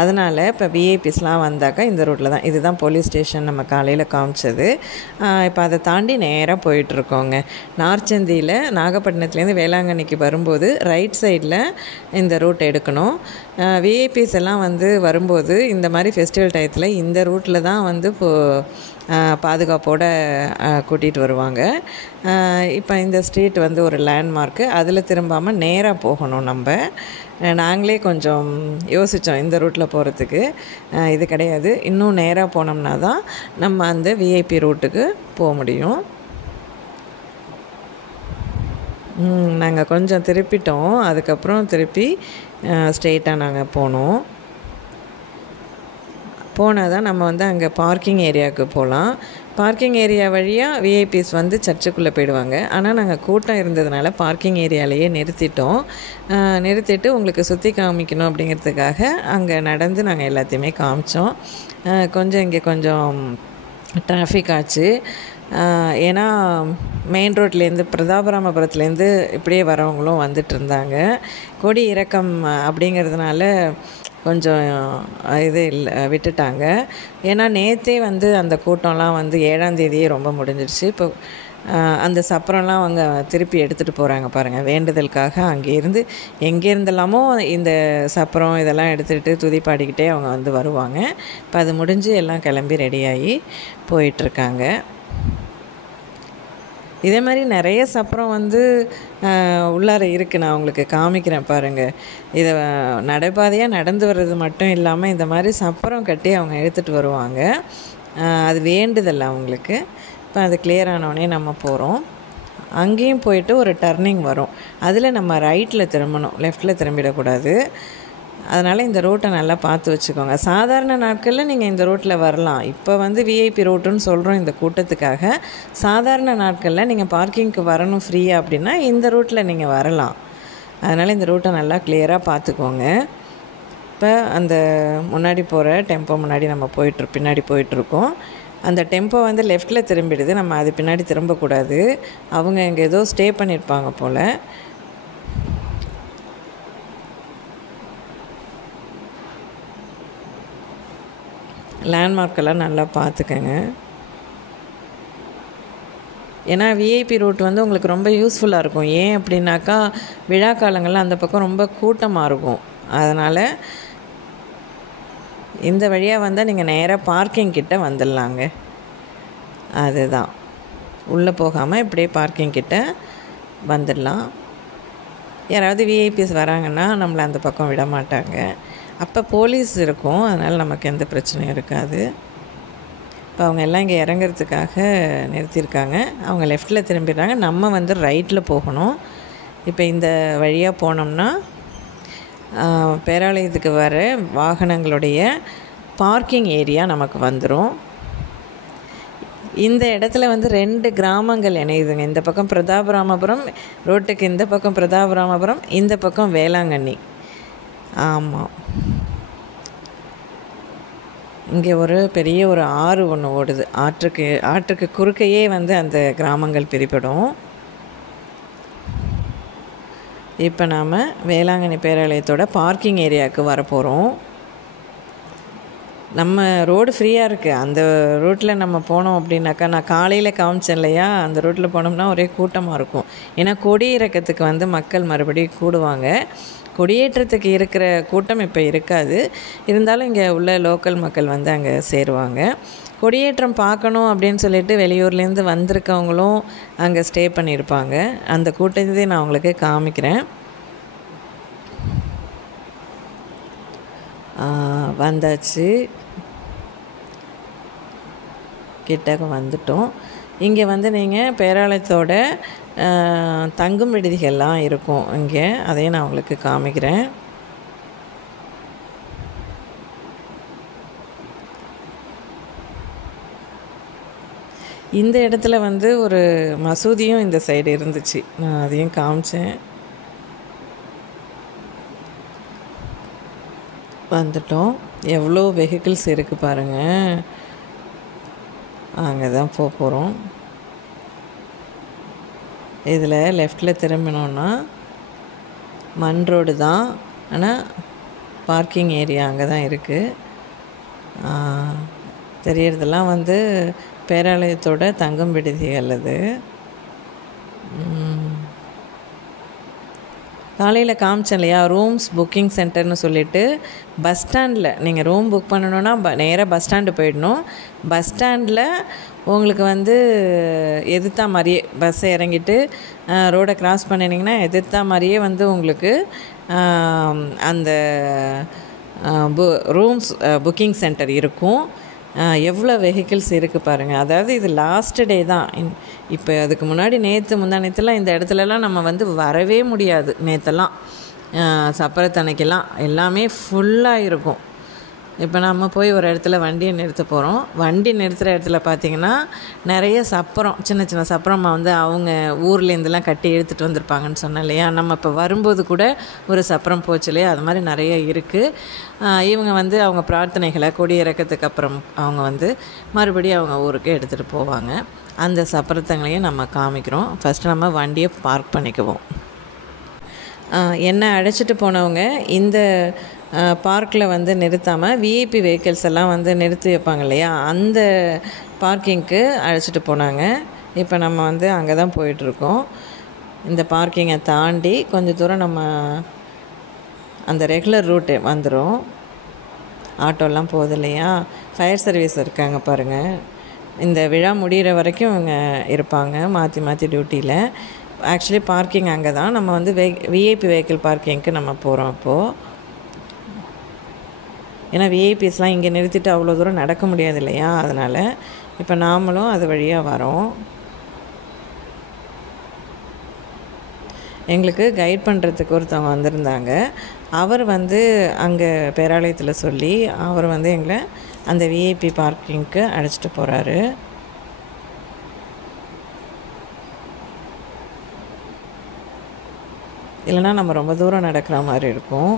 அதனால் இப்போ விஐபிஸ்லாம் வந்தாக்கா இந்த ரூட்டில் தான், இதுதான் போலீஸ் ஸ்டேஷன் நம்ம காலையில் காமிச்சது. இப்போ அதை தாண்டி நேராக போயிட்டுருக்கோங்க. நார்ச்சந்தியில் நாகப்பட்டினத்துலேருந்து வேளாங்கண்ணிக்கு வரும்போது ரைட் சைடில் இந்த ரூட் எடுக்கணும். விஐபிஸ் எல்லாம் வந்து வரும்போது இந்த மாதிரி ஃபெஸ்டிவல் டயத்தில் இந்த ரூட்டில் தான் வந்து பாதுகாப்போடு கூட்டிகிட்டு வருவாங்க. இப்போ இந்த ஸ்ட்ரீட் வந்து ஒரு லேண்ட்மார்க்கு, அதில் திரும்பாமல் நேராக போகணும். நாங்களே கொஞ்சம் யோசித்தோம் இந்த ரூட்டில் போகிறதுக்கு, இது கிடையாது, இன்னும் நேராக போனோம்னா தான் நம்ம அந்த விஐபி ரூட்டுக்கு போக முடியும். நாங்கள் கொஞ்சம் திருப்பிட்டோம், அதுக்கப்புறம் திருப்பி ஸ்ட்ரெயிட்டாக நாங்கள் போனோம். போனால் தான் நம்ம வந்து அங்கே பார்க்கிங் ஏரியாவுக்கு போகலாம். பார்க்கிங் ஏரியா வழியாக விஐபிஸ் வந்து சர்ச்சுக்குள்ளே போயிடுவாங்க. ஆனால் நாங்கள் கூட்டம் இருந்ததுனால பார்க்கிங் ஏரியாலேயே நிறுத்திட்டு உங்களுக்கு சுற்றி காமிக்கணும் அப்படிங்கிறதுக்காக அங்கே நடந்து நாங்கள் எல்லாத்தையுமே காமிச்சோம். இங்கே கொஞ்சம் டிராஃபிக் ஆச்சு. ஏன்னா மெயின் ரோட்லேருந்து பிரதாபராமபுரத்துலேருந்து இப்படியே வரவங்களும் வந்துட்டு இருந்தாங்க. கொடி இறக்கம் அப்படிங்கிறதுனால கொஞ்சம் விட்டுட்டாங்க. ஏன்னா நேற்றே வந்து அந்த கூட்டம்லாம் வந்து 7ஆம் தேதியே ரொம்ப முடிஞ்சிடுச்சு. இப்போ அந்த சப்பரம்லாம் அவங்க திருப்பி எடுத்துகிட்டு போகிறாங்க பாருங்கள், வேண்டுதலுக்காக அங்கேருந்து எங்கேருந்தெல்லாமோ இந்த சப்பரம் இதெல்லாம் எடுத்துகிட்டு துதி பாடிக்கிட்டே அவங்க வந்து வருவாங்க. இப்போ அது முடிஞ்சு எல்லாம் கிளம்பி ரெடியாகி போயிட்டுருக்காங்க. இதே மாதிரி நிறைய சப்பரம் வந்து உள்ளார இருக்குது, நான் உங்களுக்கு காமிக்கிறேன் பாருங்கள். இதை நடைபாதையாக நடந்து வர்றது மட்டும் இல்லாமல் இந்த மாதிரி சப்பரம் கட்டி அவங்க எடுத்துகிட்டு வருவாங்க. அது வேண்டுதல் அவங்களுக்கு. இப்போ அது கிளியர் ஆனோடனே நம்ம போகிறோம். அங்கேயும் போயிட்டு ஒரு டர்னிங் வரும், அதில் நம்ம ரைட்டில் திரும்பணும், லெஃப்டில் திரும்பிடக்கூடாது. அதனால் இந்த ரூட்டை நல்லா பார்த்து வச்சுக்கோங்க. சாதாரண நாட்களில் நீங்கள் இந்த ரூட்டில் வரலாம். இப்போ வந்து விஐபி ரூட்டுன்னு சொல்கிறோம் இந்த கூட்டத்துக்காக. சாதாரண நாட்களில் நீங்கள் பார்க்கிங்க்கு வரணும் ஃப்ரீயாக அப்படின்னா இந்த ரூட்டில் நீங்கள் வரலாம். அதனால் இந்த ரூட்டை நல்லா கிளியராக பார்த்துக்கோங்க. இப்போ அந்த முன்னாடி போகிற டெம்போ முன்னாடி நம்ம பின்னாடி போயிட்டுருக்கோம். அந்த டெம்போ வந்து லெஃப்டில் திரும்பிடுது, நம்ம அது பின்னாடி திரும்பக்கூடாது. அவங்க இங்கே ஏதோ ஸ்டே பண்ணியிருப்பாங்க போல். லேண்ட்மார்க்கெல்லாம் நல்லா பார்த்துக்கங்க. ஏன்னா விஐபி ரூட் வந்து உங்களுக்கு ரொம்ப யூஸ்ஃபுல்லாக இருக்கும். ஏன் அப்படின்னாக்கா விழா காலங்களில் அந்த பக்கம் ரொம்ப கூட்டமாக இருக்கும். அதனால் இந்த வழியாக வந்தால் நீங்கள் நேராக பார்க்கிங் கிட்ட வந்துடலாங்க. அதுதான், உள்ளே போகாமல் இப்படியே பார்க்கிங் கிட்ட வந்துடலாம். யாராவது விஐபிஸ் வராங்கன்னா நம்மளை அந்த பக்கம் விட மாட்டாங்க. அப்போ போலீஸ் இருக்கும், அதனால் நமக்கு எந்த பிரச்சனையும் இருக்காது. இப்போ அவங்க எல்லாம் இங்கே இறங்கிறதுக்காக நிறுத்தியிருக்காங்க. அவங்க லெஃப்டில் திரும்பிடுறாங்க, நம்ம வந்து ரைட்டில் போகணும். இப்போ இந்த வழியாக போனோம்னா பேராலயத்துக்கு வர வாகனங்களுடைய பார்க்கிங் ஏரியா நமக்கு வந்துடும். இந்த இடத்துல வந்து 2 கிராமங்கள் இணையுதுங்க. இந்த பக்கம் பிரதாபராமபுரம் ரோட்டுக்கு, இந்த பக்கம் பிரதாபராமபுரம், இந்த பக்கம் வேளாங்கண்ணி. ஆமாம், இங்கே ஒரு பெரிய ஒரு ஆறு ஒன்று ஓடுது. ஆற்றுக்கு குறுக்கையே வந்து அந்த கிராமங்கள் பிரிப்படும். இப்போ நாம் வேளாங்கண்ணி பேராலயத்தோட பார்க்கிங் ஏரியாவுக்கு வரப்போகிறோம். நம்ம ரோடு ஃப்ரீயாக இருக்குது. அந்த ரூட்டில் நம்ம போனோம் அப்படின்னாக்கா, நான் காலையில் காமிச்சேன் இல்லையா, அந்த ரூட்டில் போனோம்னா ஒரே கூட்டமாக இருக்கும். ஏன்னா கொடி இறக்கத்துக்கு வந்து மக்கள் மறுபடியும் கூடுவாங்க. கொடியேற்றத்துக்கு இருக்கிற கூட்டம் இப்போ இருக்காது. இருந்தாலும் இங்கே உள்ள லோக்கல் மக்கள் வந்து அங்கே சேருவாங்க. கொடியேற்றம் பார்க்கணும் அப்படின்னு சொல்லிட்டு வெளியூர்லேருந்து வந்திருக்கவங்களும் அங்கே ஸ்டே பண்ணியிருப்பாங்க. அந்த கூட்டத்தை நான் உங்களுக்கு காமிக்கிறேன். வந்தாச்சு, கிட்டக்க வந்துட்டோம். இங்கே வந்து நீங்கள் பேராலயத்தோட தங்கும் விடுதிகள்லாம் இருக்கும் இங்கே, அதையும் நான் உங்களுக்கு காமிக்கிறேன். இந்த இடத்துல வந்து ஒரு மசூதியும் இந்த சைடு இருந்துச்சு, நான் அதையும் காமிச்சேன். வந்துட்டோம். எவ்வளோ வெஹிக்கிள்ஸ் இருக்குது பாருங்கள். அங்கே தான் போகிறோம். இதில் லெஃப்டில் திரும்பினோன்னா மண் ரோடு தான், ஆனால் பார்க்கிங் ஏரியா அங்கே தான் இருக்குது. தெரியறதெல்லாம் வந்து பேராலயத்தோட தங்கும் விடுதிகள். அது காலையில் காமிச்சேன் இல்லையா, ரூம்ஸ் புக்கிங் சென்டர்னு சொல்லிவிட்டு பஸ் ஸ்டாண்டில் நீங்கள் ரூம் புக் பண்ணணுன்னா நேராக பஸ் ஸ்டாண்டு போயிடணும். பஸ் ஸ்டாண்டில் உங்களுக்கு வந்து எதிர்த்தா மாதிரியே பஸ்ஸை இறங்கிட்டு ரோடை க்ராஸ் பண்ணினீங்கன்னா எதிர்த்தா மாதிரியே வந்து உங்களுக்கு அந்த ரூம்ஸ் புக்கிங் சென்டர் இருக்கும். எவ்வளோ வெஹிக்கிள்ஸ் இருக்குது பாருங்கள். அதாவது இது லாஸ்ட் டே தான். இப்போ அதுக்கு முன்னாடி முந்தானேத்துலாம் இந்த இடத்துலலாம் நம்ம வந்து வரவே முடியாது. நேற்றெல்லாம் சப்பரத்தன்னைக்கெல்லாம் எல்லாமே ஃபுல்லாக இருக்கும். இப்போ நம்ம போய் ஒரு இடத்துல வண்டியை நிறுத்த போகிறோம். வண்டி நிறுத்துகிற இடத்துல பார்த்திங்கன்னா நிறைய சப்பரம், சின்ன சின்ன சப்பரம் வந்து அவங்க ஊர்லேருந்துலாம் கட்டி எடுத்துகிட்டு வந்திருப்பாங்கன்னு சொன்னேன் இல்லையா. நம்ம இப்போ வரும்போது கூட ஒரு சப்பரம் போச்சு இல்லையா, அது மாதிரி நிறைய இருக்குது. இவங்க வந்து அவங்க பிரார்த்தனைகளை கொடியிறக்கத்துக்கு அப்புறம் அவங்க வந்து மறுபடியும் அவங்க ஊருக்கு எடுத்துகிட்டு போவாங்க. அந்த சப்பரத்தங்களையும் நம்ம காமிக்கிறோம். ஃபஸ்ட்டு நம்ம வண்டியை பார்க் பண்ணிக்குவோம். என்னை அழைச்சிட்டு போனவங்க இந்த பார்க்கில் வந்து நிறுத்தாமல் விஐபி வெஹிக்கிள்ஸ் எல்லாம் வந்து நிறுத்தி வைப்பாங்க இல்லையா, அந்த பார்க்கிங்க்கு அழைச்சிட்டு போனாங்க. இப்போ நம்ம வந்து அங்கே தான் போயிட்டுருக்கோம். இந்த பார்க்கிங்கை தாண்டி கொஞ்சம் தூரம் நம்ம அந்த ரெகுலர் ரூட்டு வந்துடும். ஆட்டோலாம் போகுது இல்லையா, ஃபயர் சர்வீஸ் இருக்காங்க பாருங்கள். இந்த விழா முடிகிற வரைக்கும் இவங்க இருப்பாங்க மாற்றி மாற்றி டியூட்டியில். ஆக்சுவலி பார்க்கிங் அங்கே தான். நம்ம வந்து விஐபி வெஹிக்கிள் பார்க்கிங்க்கு நம்ம போகிறோம் இப்போது. ஏன்னா விஐபிஸ்லாம் இங்கே நிறுத்திட்டு அவ்வளோ தூரம் நடக்க முடியாது இல்லையா, அதனால் இப்போ நாமளும் அது வழியாக வரோம். எங்களுக்கு கைட் பண்ணுறதுக்கு ஒருத்தவங்க வந்திருந்தாங்க. அவர் வந்து அங்கே பேராலயத்தில் சொல்லி அவர் வந்து எங்களை அந்த விஐபி பார்க்கிங்க்கு அழைச்சிட்டு போகிறாரு. இல்லைனா நம்ம ரொம்ப தூரம் நடக்கிற மாதிரி இருக்கும்.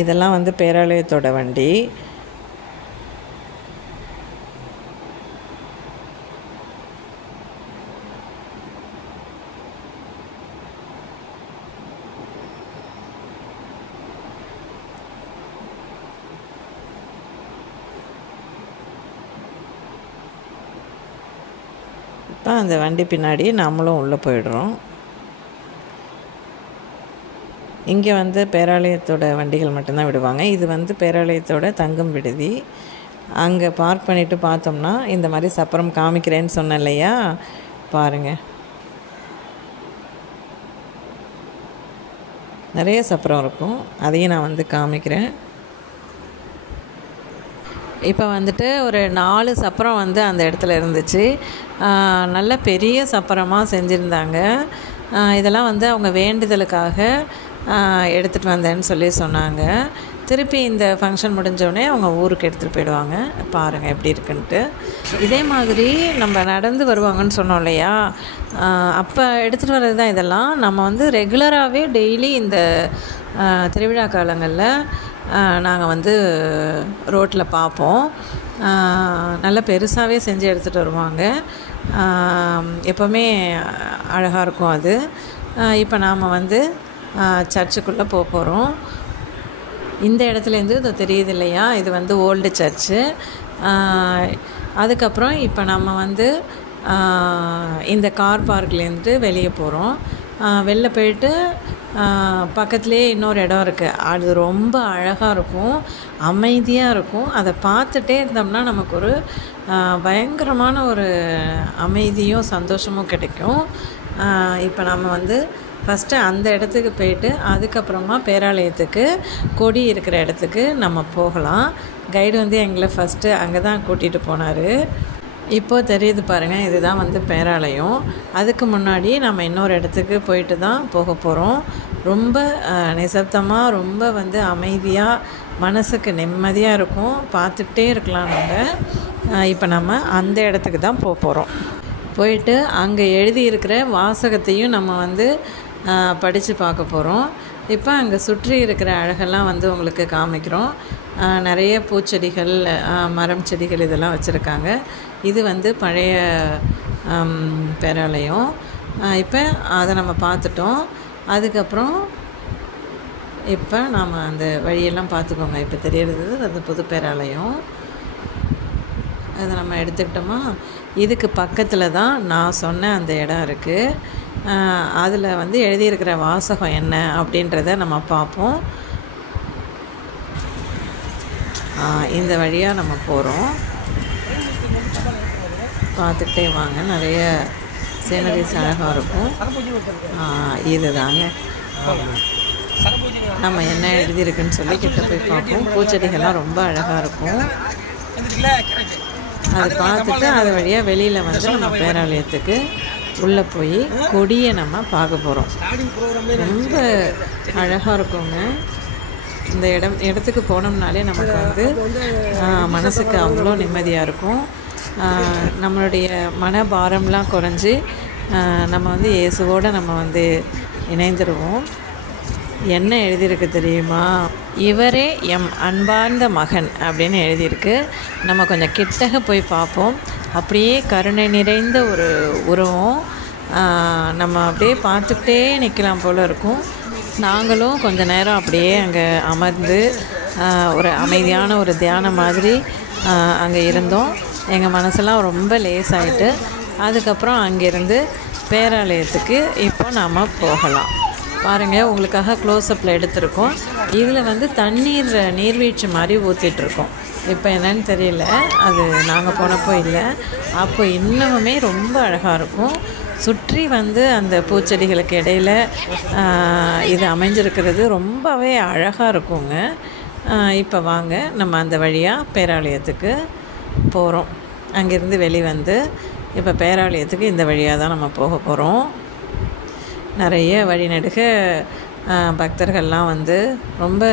இதெல்லாம் வந்து பேராலயத்தோட வண்டி. இப்போ அந்த வண்டி பின்னாடி நம்மளும் உள்ளே போயிடுறோம். இங்கே வந்து பேராலயத்தோட வண்டிகள் மட்டும்தான் விடுவாங்க. இது வந்து பேராலயத்தோட தங்கும் விடுதி. அங்கே பார்க் பண்ணிவிட்டு பார்த்தோம்னா இந்த மாதிரி சப்பரம் காமிக்கிறேன்னு சொன்னேன் இல்லையா, பாருங்கள் நிறைய சப்பரம் இருக்கும். அதையும் நான் வந்து காமிக்கிறேன். இப்போ வந்துட்டு ஒரு 4 சப்பரம் வந்து அந்த இடத்துல இருந்துச்சு. நல்ல பெரிய சப்பரமாக செஞ்சுருந்தாங்க. இதெல்லாம் வந்து அவங்க வேண்டுதலுக்காக எடுத்துகிட்டு வந்தேன்னு சொல்லி சொன்னாங்க. திருப்பி இந்த ஃபங்க்ஷன் முடிஞ்சோடனே அவங்க ஊருக்கு எடுத்துகிட்டு போயிடுவாங்க. பாருங்கள் எப்படி இருக்குன்ட்டு. இதே மாதிரி நம்ம நடந்து வருவாங்கன்னு சொன்னோம் இல்லையா, அப்போ எடுத்துகிட்டு வர்றது தான் இதெல்லாம். நம்ம வந்து ரெகுலராகவே டெய்லி இந்த திருவிழா காலங்களில் நாங்கள் வந்து ரோட்டில் பார்ப்போம். நல்லா பெருசாகவே செஞ்சு எடுத்துகிட்டு வருவாங்க. எப்போவுமே அழகாக இருக்கும் அது. இப்போ நாம் வந்து சர்ச்சுக்குள்ளே போகிறோம். இந்த இடத்துலேருந்து இது தெரியுது இல்லையா, இது வந்து ஓல்டு சர்ச்சு. அதுக்கப்புறம் இப்போ நம்ம வந்து இந்த கார் பார்க்லேருந்து வெளியே போகிறோம். வெளில போயிட்டு பக்கத்துலேயே இன்னொரு இடம் இருக்குது. அது ரொம்ப அழகாக இருக்கும், அமைதியாக இருக்கும். அதை பார்த்துட்டே இருந்தோம்னா நமக்கு ஒரு பயங்கரமான ஒரு அமைதியும் சந்தோஷமும் கிடைக்கும். இப்போ நம்ம வந்து ஃபஸ்ட்டு அந்த இடத்துக்கு போயிட்டு அதுக்கப்புறமா பேராலயத்துக்கு கொடி இருக்கிற இடத்துக்கு நம்ம போகலாம். கைடு வந்து எங்களை ஃபஸ்ட்டு அங்கே தான் கூட்டிகிட்டு போனார். இப்போது தெரியுது பாருங்கள், இதுதான் வந்து பேராலயம். அதுக்கு முன்னாடி நம்ம இன்னொரு இடத்துக்கு போயிட்டு தான் போக போகிறோம். ரொம்ப நிசப்தமாக, ரொம்ப வந்து அமைதியாக, மனசுக்கு நிம்மதியாக இருக்கும். பார்த்துக்கிட்டே இருக்கலாம் நம்ம. இப்போ நம்ம அந்த இடத்துக்கு தான் போகிறோம். போயிட்டு அங்கே எழுதியிருக்கிற வாசகத்தையும் நம்ம வந்து படித்து பார்க்க போகிறோம். இப்போ அங்கே சுற்றி இருக்கிற அழகெல்லாம் வந்து உங்களுக்கு காமிக்கிறோம். நிறைய பூச்செடிகள், மரம் செடிகள் இதெல்லாம் வச்சுருக்காங்க. இது வந்து பழைய பேராலயம். இப்போ அதை நம்ம பார்த்துட்டோம். அதுக்கப்புறம் இப்போ நாம் அந்த வழியெல்லாம் பார்த்துக்கோங்க. இப்போ தெரியறது அது புது பேராலயம். அதை நம்ம எடுத்துக்கிட்டோமா, இதுக்கு பக்கத்தில் தான் நான் சொன்ன அந்த இடம் இருக்குது. அதில் வந்து எழுதியிருக்கிற வாசகம் என்ன அப்படின்றத நம்ம பார்ப்போம். இந்த வழியாக நம்ம போகிறோம். பார்த்துக்கிட்டே வாங்க. நிறைய சீனரிஸ் அழகாக இருக்கும். இது தாங்க நம்ம என்ன எழுதியிருக்குன்னு சொல்லி கிட்ட போய் பார்ப்போம். பூச்செடிகள்லாம் ரொம்ப அழகாக இருக்கும். அதை பார்த்துட்டு அது வழியாக வெளியில் வந்து நம்ம பேராலயத்துக்கு உள்ளே போய் கொடியை நம்ம பார்க்க போகிறோம். ரொம்ப அழகாக இருக்குங்க. இந்த இடத்துக்கு போனோம்னாலே நமக்கு வந்து மனசுக்கு அவ்வளோ நிம்மதியாக இருக்கும். நம்மளுடைய மனபாரம்லாம் குறைஞ்சி நம்ம வந்து இயேசுவோடு நம்ம வந்து இணைந்துருவோம். என்ன எழுதியிருக்கு தெரியுமா? இவரே எம் அன்பார்ந்த மகன் அப்படின்னு எழுதியிருக்கு. நம்ம கொஞ்சம் கிட்டக போய் பார்ப்போம். அப்படியே கருணை நிறைந்த ஒரு உருவம். நம்ம அப்படியே பார்த்துக்கிட்டே நிற்கலாம் போல் இருக்கும். நாங்களும் கொஞ்ச நேரம் அப்படியே அங்கே அமர்ந்து ஒரு அமைதியான ஒரு தியானம் மாதிரி அங்கே இருந்தோம். எங்கள் மனசெல்லாம் ரொம்ப லேசாயிட்டு அதுக்கப்புறம் அங்கேருந்து பேராலயத்துக்கு இப்போ நாம் போகலாம். பாருங்கள், உங்களுக்காக க்ளோஸ்அப்பில் எடுத்திருக்கோம். இதில் வந்து நீர்வீழ்ச்சி மாதிரி ஊற்றிட்டுருக்கோம். இப்போ என்னன்னு தெரியல, அது நாங்கள் போனப்போ இல்லை. அப்போ இன்னமுமே ரொம்ப அழகாக இருக்கும். சுற்றி வந்து அந்த பூச்செடிகளுக்கு இடையில் இது அமைஞ்சிருக்கிறது ரொம்பவே அழகாக இருக்குங்க. இப்போ வாங்க நம்ம அந்த வழியாக பேராலயத்துக்கு போகிறோம். அங்கேருந்து வெளிவந்து இப்போ பேராலயத்துக்கு இந்த வழியாக தான் நம்ம போக போகிறோம். நிறைய வழிநெடுக பக்தர்கள்லாம் வந்து ரொம்ப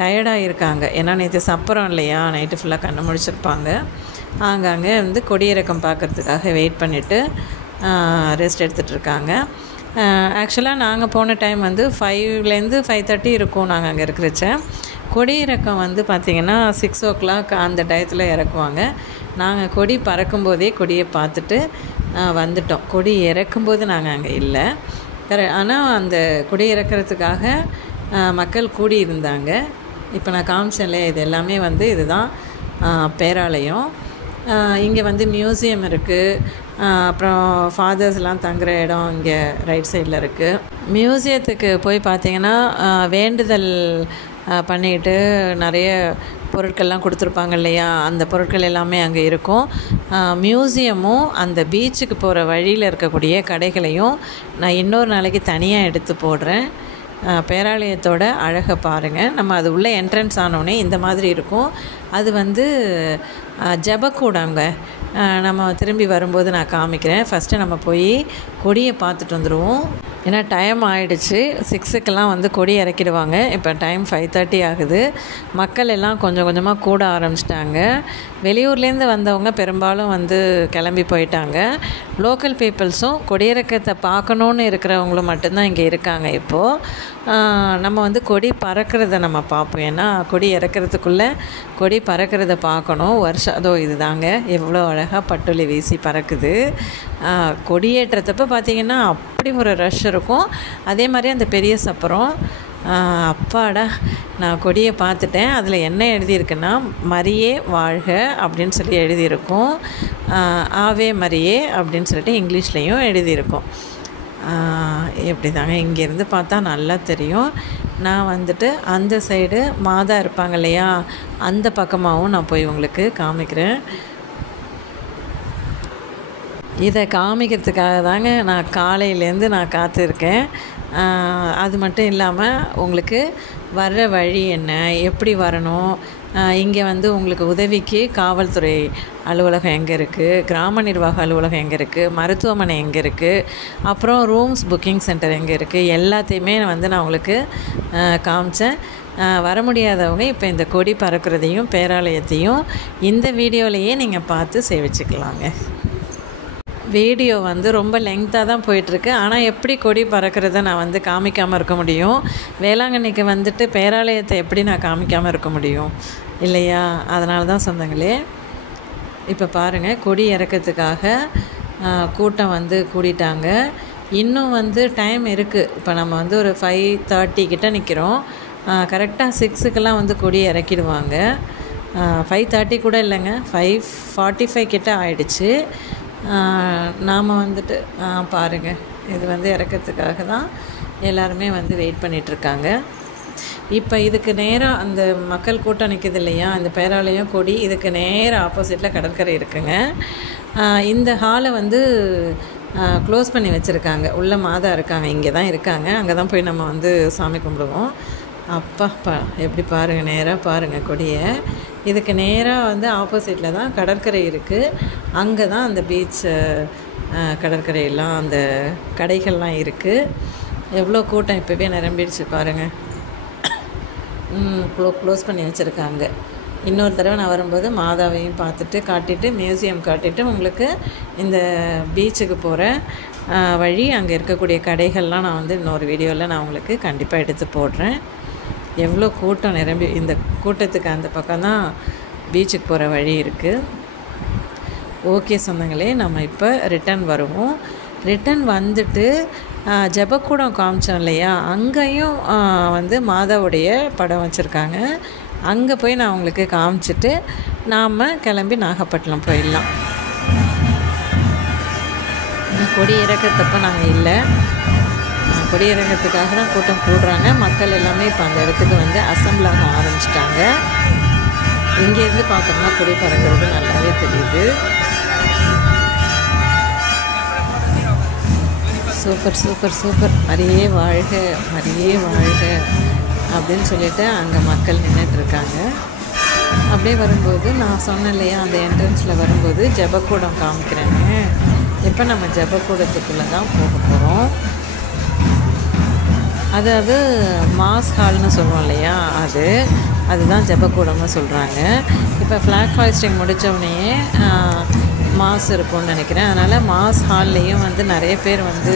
டயர்டாக இருக்காங்க. ஏன்னா நேற்று சப்பரம் இல்லையா, நைட்டு ஃபுல்லாக கண்ணு முழிச்சிருப்பாங்க. அங்கங்கே வந்து கொடியிறக்கம் பார்க்குறதுக்காக வெயிட் பண்ணிவிட்டு ரெஸ்ட் எடுத்துகிட்ருக்காங்க. ஆக்சுவலாக நாங்கள் போன டைம் வந்து 5லேருந்து 5:30 இருக்கும். நாங்கள் அங்கே இருக்கிறச்ச கொடியிறக்கம் வந்து பார்த்திங்கன்னா 6 o'clock அந்த டயத்தில் இறக்குவாங்க. நாங்கள் கொடி பறக்கும்போதே கொடியை பார்த்துட்டு வந்துட்டோம். கொடி இறக்கும்போது நாங்கள் அங்கே இல்லை. ஆனால் அந்த கொடி இறக்கிறதுக்காக மக்கள் கூடி இருந்தாங்க. இப்போ நான் காமிச்சேன்ல, இது எல்லாமே வந்து இதுதான் பேராலயம். இங்கே வந்து மியூசியம் இருக்குது. அப்புறம் ஃபாதர்ஸ்லாம் தங்குற இடம் இங்கே ரைட் சைடில் இருக்குது. மியூசியத்துக்கு போய் பார்த்திங்கன்னா வேண்டுதல் பண்ணிட்டு நிறைய பொருட்கள்லாம் கொடுத்துருப்பாங்க இல்லையா, அந்த பொருட்கள் எல்லாமே அங்கே இருக்கும். மியூசியமும் அந்த பீச்சுக்கு போகிற வழியில் இருக்கக்கூடிய கடைகளையும் நான் இன்னொரு நாளைக்கு தனியாக எடுத்து போடுறேன். பேராலயத்தோட அழகை பாருங்கள். நம்ம அது உள்ளே என்ட்ரன்ஸ் ஆனோடனே இந்த மாதிரி இருக்கும். அது வந்து ஜெபக்கூடாங்க. நம்ம திரும்பி வரும்போது நான் காமிக்கிறேன். ஃபஸ்ட்டு நம்ம போய் கொடியை பார்த்துட்டு வந்துடுவோம். ஏன்னா டைம் ஆகிடுச்சு. 6க்கெல்லாம் வந்து கொடி இறக்கிடுவாங்க. இப்போ டைம் 5:30 ஆகுது. மக்கள் எல்லாம் கொஞ்சம் கொஞ்சமாக கூட ஆரம்பிச்சிட்டாங்க. வெளியூர்லேருந்து வந்தவங்க பெரும்பாலும் வந்து கிளம்பி போயிட்டாங்க. லோக்கல் பீப்புள்ஸும் கொடியிறக்கத்தை பார்க்கணுன்னு இருக்கிறவங்களும் மட்டும்தான் இங்கே இருக்காங்க. இப்போது நம்ம வந்து கொடி பறக்கிறத நம்ம பார்ப்போம். ஏன்னா கொடி இறக்கிறதுக்குள்ளே கொடி பறக்கிறத பார்க்கணும். அதோ இது தாங்க எவ்வளோ அழகாக பட்டுளி வீசி பறக்குது. கொடியேற்றத்தப்போ பார்த்திங்கன்னா அப்படி ஒரு ரஷ் இருக்கும். அதே மாதிரி அந்த பெரிய சப்பரம், அப்பாடா நான் கொடியை பார்த்துட்டேன். அதில் என்ன எழுதியிருக்குன்னா, மரியே வாழ்க அப்படின்னு சொல்லி எழுதியிருக்கும். ஆவே மரியே அப்படின்னு சொல்லிட்டு இங்கிலீஷ்லேயும் எழுதியிருக்கும். எப்படி தாங்க இங்கேருந்து பார்த்தா நல்லா தெரியும். நான் வந்துட்டு அந்த சைடு மாதா இருப்பாங்க இல்லையா, அந்த பக்கமாகவும் நான் போய் உங்களுக்கு காமிக்கிறேன். இதை காமிக்கிறதுக்காக தாங்க நான் காலையிலேருந்து நான் காத்திருக்கேன். அது மட்டும் இல்லாமல் உங்களுக்கு வர்ற வழி என்ன, எப்படி வரணும், இங்கே வந்து உங்களுக்கு உதவிக்கு காவல்துறை அலுவலகம் எங்கே இருக்குது, கிராம நிர்வாக அலுவலகம் எங்கே இருக்குது, மருத்துவமனை எங்கே இருக்குது, அப்புறம் ரூம்ஸ் புக்கிங் சென்டர் எங்கே இருக்குது, எல்லாத்தையுமே வந்து நான் உங்களுக்கு காமிச்சேன். வர முடியாதவங்க இப்போ இந்த கொடி பறக்கிறதையும் பேராலயத்தையும் இந்த வீடியோலையே நீங்கள் பார்த்து சேவிச்சுக்கலாங்க. வீடியோ வந்து ரொம்ப லெங்க்த்தாக தான் போயிட்டுருக்கு. ஆனால் எப்படி கொடி பறக்கிறத நான் வந்து காமிக்காமல் இருக்க முடியும்? வேளாங்கண்ணிக்கு வந்துட்டு பேராலயத்தை எப்படி நான் காமிக்காமல் இருக்க முடியும் இல்லையா? அதனால தான் சொந்தங்களே, இப்போ பாருங்கள், கொடி இறக்கிறதுக்காக கூட்டம் வந்து கூடிட்டாங்க. இன்னும் வந்து டைம் இருக்குது. இப்போ நம்ம வந்து ஒரு 5:30 கிட்ட நிற்கிறோம். கரெக்டாக 6க்கெல்லாம் வந்து கொடி இறக்கிடுவாங்க. 5:30 கூட இல்லைங்க, 5:45 கிட்ட ஆயிடுச்சு. நாம் வந்துட்டு பாருங்கள், இது வந்து இறக்கிறதுக்காக தான் எல்லாருமே வந்து வெயிட் பண்ணிகிட்ருக்காங்க. இப்போ இதுக்கு நேராக அந்த மக்கள் கூட்டம் நிற்கிது இல்லையா, இந்த பேராலயம் கொடி, இதுக்கு நேராக ஆப்போசிட்டில் கடற்கரை இருக்குங்க. இந்த ஹாலை வந்து க்ளோஸ் பண்ணி வச்சுருக்காங்க. உள்ள மாதா இருக்காங்க, இங்கே தான் இருக்காங்க. அங்கே தான் போய் நம்ம வந்து சாமி கும்பிடுவோம். அப்பா எப்படி பாருங்கள், நேராக பாருங்கள் கொடியை. இதுக்கு நேராக வந்து ஆப்போசிட்டில் தான் கடற்கரை இருக்குது. அங்கே தான் அந்த பீச், கடற்கரையெல்லாம், அந்த கடைகள்லாம் இருக்குது. எவ்வளோ கூட்டம் இப்போவே நிரம்பிடுச்சு பாருங்கள். க்ளோஸ் பண்ணி வச்சுருக்காங்க. இன்னொரு தடவை நான் வரும்போது மாதாவையும் பார்த்துட்டு காட்டிட்டு, மியூசியம் காட்டிட்டு, உங்களுக்கு இந்த பீச்சுக்கு போகிற வழி, அங்கே இருக்கக்கூடிய கடைகள்லாம் நான் வந்து இன்னொரு வீடியோவில் நான் உங்களுக்கு கண்டிப்பாக எடுத்து போடுறேன். எவ்வளோ கூட்டம் நிரம்பி, இந்த கூட்டத்துக்கு அந்த பக்கம்தான் பீச்சுக்கு போகிற வழி இருக்குது. ஓகே சொந்தங்களே, நம்ம இப்போ ரிட்டன் வருவோம். ரிட்டன் வந்துட்டு ஜெபக்கூடம் காமிச்சோம் இல்லையா, அங்கேயும் வந்து மாதாவுடைய படம் வச்சுருக்காங்க. அங்கே போய் நான் உங்களுக்கு காமிச்சிட்டு நாம் கிளம்பி நாகப்பட்டினம் போயிடலாம். கொடி இறக்கத்தப்போ நாங்கள் இல்லை, கொடி இறங்கிறதுக்காக தான் கூட்டம் கூடுறாங்க. மக்கள் எல்லாமே இப்போ அந்த இடத்துக்கு வந்து அசம்பிள் ஆக ஆரம்பிச்சிட்டாங்க. இங்கேருந்து பார்த்தோம்னா கொடி பறக்கிறது நல்லாவே தெரியுது. சூப்பர் சூப்பர் சூப்பர், மரியே வாழ்க, மரியே வாழ்க அப்படின்னு சொல்லிட்டு அங்கே மக்கள் நின்றுட்டுருக்காங்க. அப்படியே வரும்போது நான் சொன்னேன் இல்லையா, அந்த என்ட்ரன்ஸில் வரும்போது ஜெபக்கூடம் காமிக்கிறேங்க. இப்போ நம்ம ஜெபக்கூடத்துக்குள்ளே தான் போக போகிறோம். அதாவது மாஸ் ஹால்னு சொல்லுவோம் இல்லையா, அதுதான் ஜெபக்கூடம்னு சொல்கிறாங்க. இப்போ ஃப்ளாக் ஹாய்ஸ்டிங் முடித்தோடனே மாஸ் இருக்கும்னு நினைக்கிறேன். அதனால் மாஸ் ஹால்லேயும் வந்து நிறைய பேர் வந்து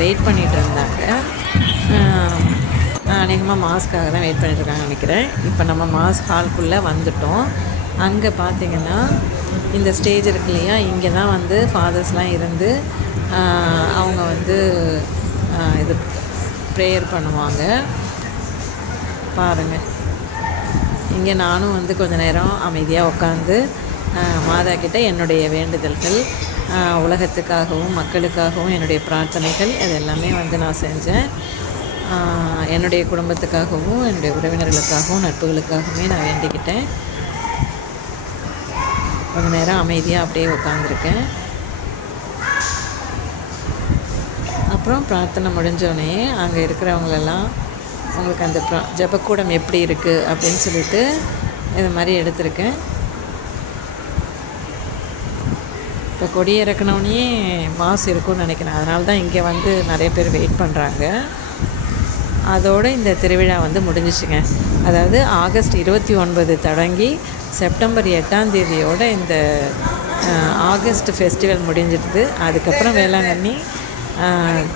வெயிட் பண்ணிகிட்டு இருந்தாங்க. அநேகமாக மாஸ்க்காக தான் வெயிட் பண்ணிட்டுருக்காங்கன்னு நினைக்கிறேன். இப்போ நம்ம மாஸ் ஹால்குள்ளே வந்துட்டோம். அங்கே பார்த்திங்கன்னா இந்த ஸ்டேஜ் இருக்கு இல்லையா, இங்கே தான் வந்து ஃபாதர்ஸ்லாம் இருந்து அவங்க வந்து இது ப்ரேயர் பண்ணுவாங்க. பாருங்கள், இங்கே நானும் வந்து கொஞ்ச நேரம் அமைதியாக உட்காந்து மாதா கிட்ட என்னுடைய வேண்டுதல்கள், உலகத்துக்காகவும் மக்களுக்காகவும் என்னுடைய பிரார்த்தனைகள், இது எல்லாமே வந்து நான் செஞ்சேன். என்னுடைய குடும்பத்துக்காகவும் என்னுடைய உறவினர்களுக்காகவும் நட்புகளுக்காகவுமே நான் வேண்டிக்கிட்டேன். கொஞ்ச நேரம் அமைதியாக அப்படியே உட்காந்துருக்கேன். அப்புறம் பிரார்த்தனை முடிஞ்சோடனே அங்கே இருக்கிறவங்களெல்லாம் உங்களுக்கு அந்த ஜெபக்கூடம் எப்படி இருக்குது அப்படின்னு சொல்லிட்டு இது மாதிரி எடுத்திருக்கேன். இப்போ கொடி இறக்கணுன்னே மாஸ் இருக்கும்னு நினைக்கிறேன். அதனால தான் இங்கே வந்து நிறைய பேர் வெயிட் பண்ணுறாங்க. அதோடு இந்த திருவிழா வந்து முடிஞ்சிச்சுங்க. அதாவது ஆகஸ்ட் 29 தொடங்கி செப்டம்பர் 8ஆம் தேதியோட இந்த ஆகஸ்ட் ஃபெஸ்டிவல் முடிஞ்சிடுது. அதுக்கப்புறம் வேளாங்கண்ணி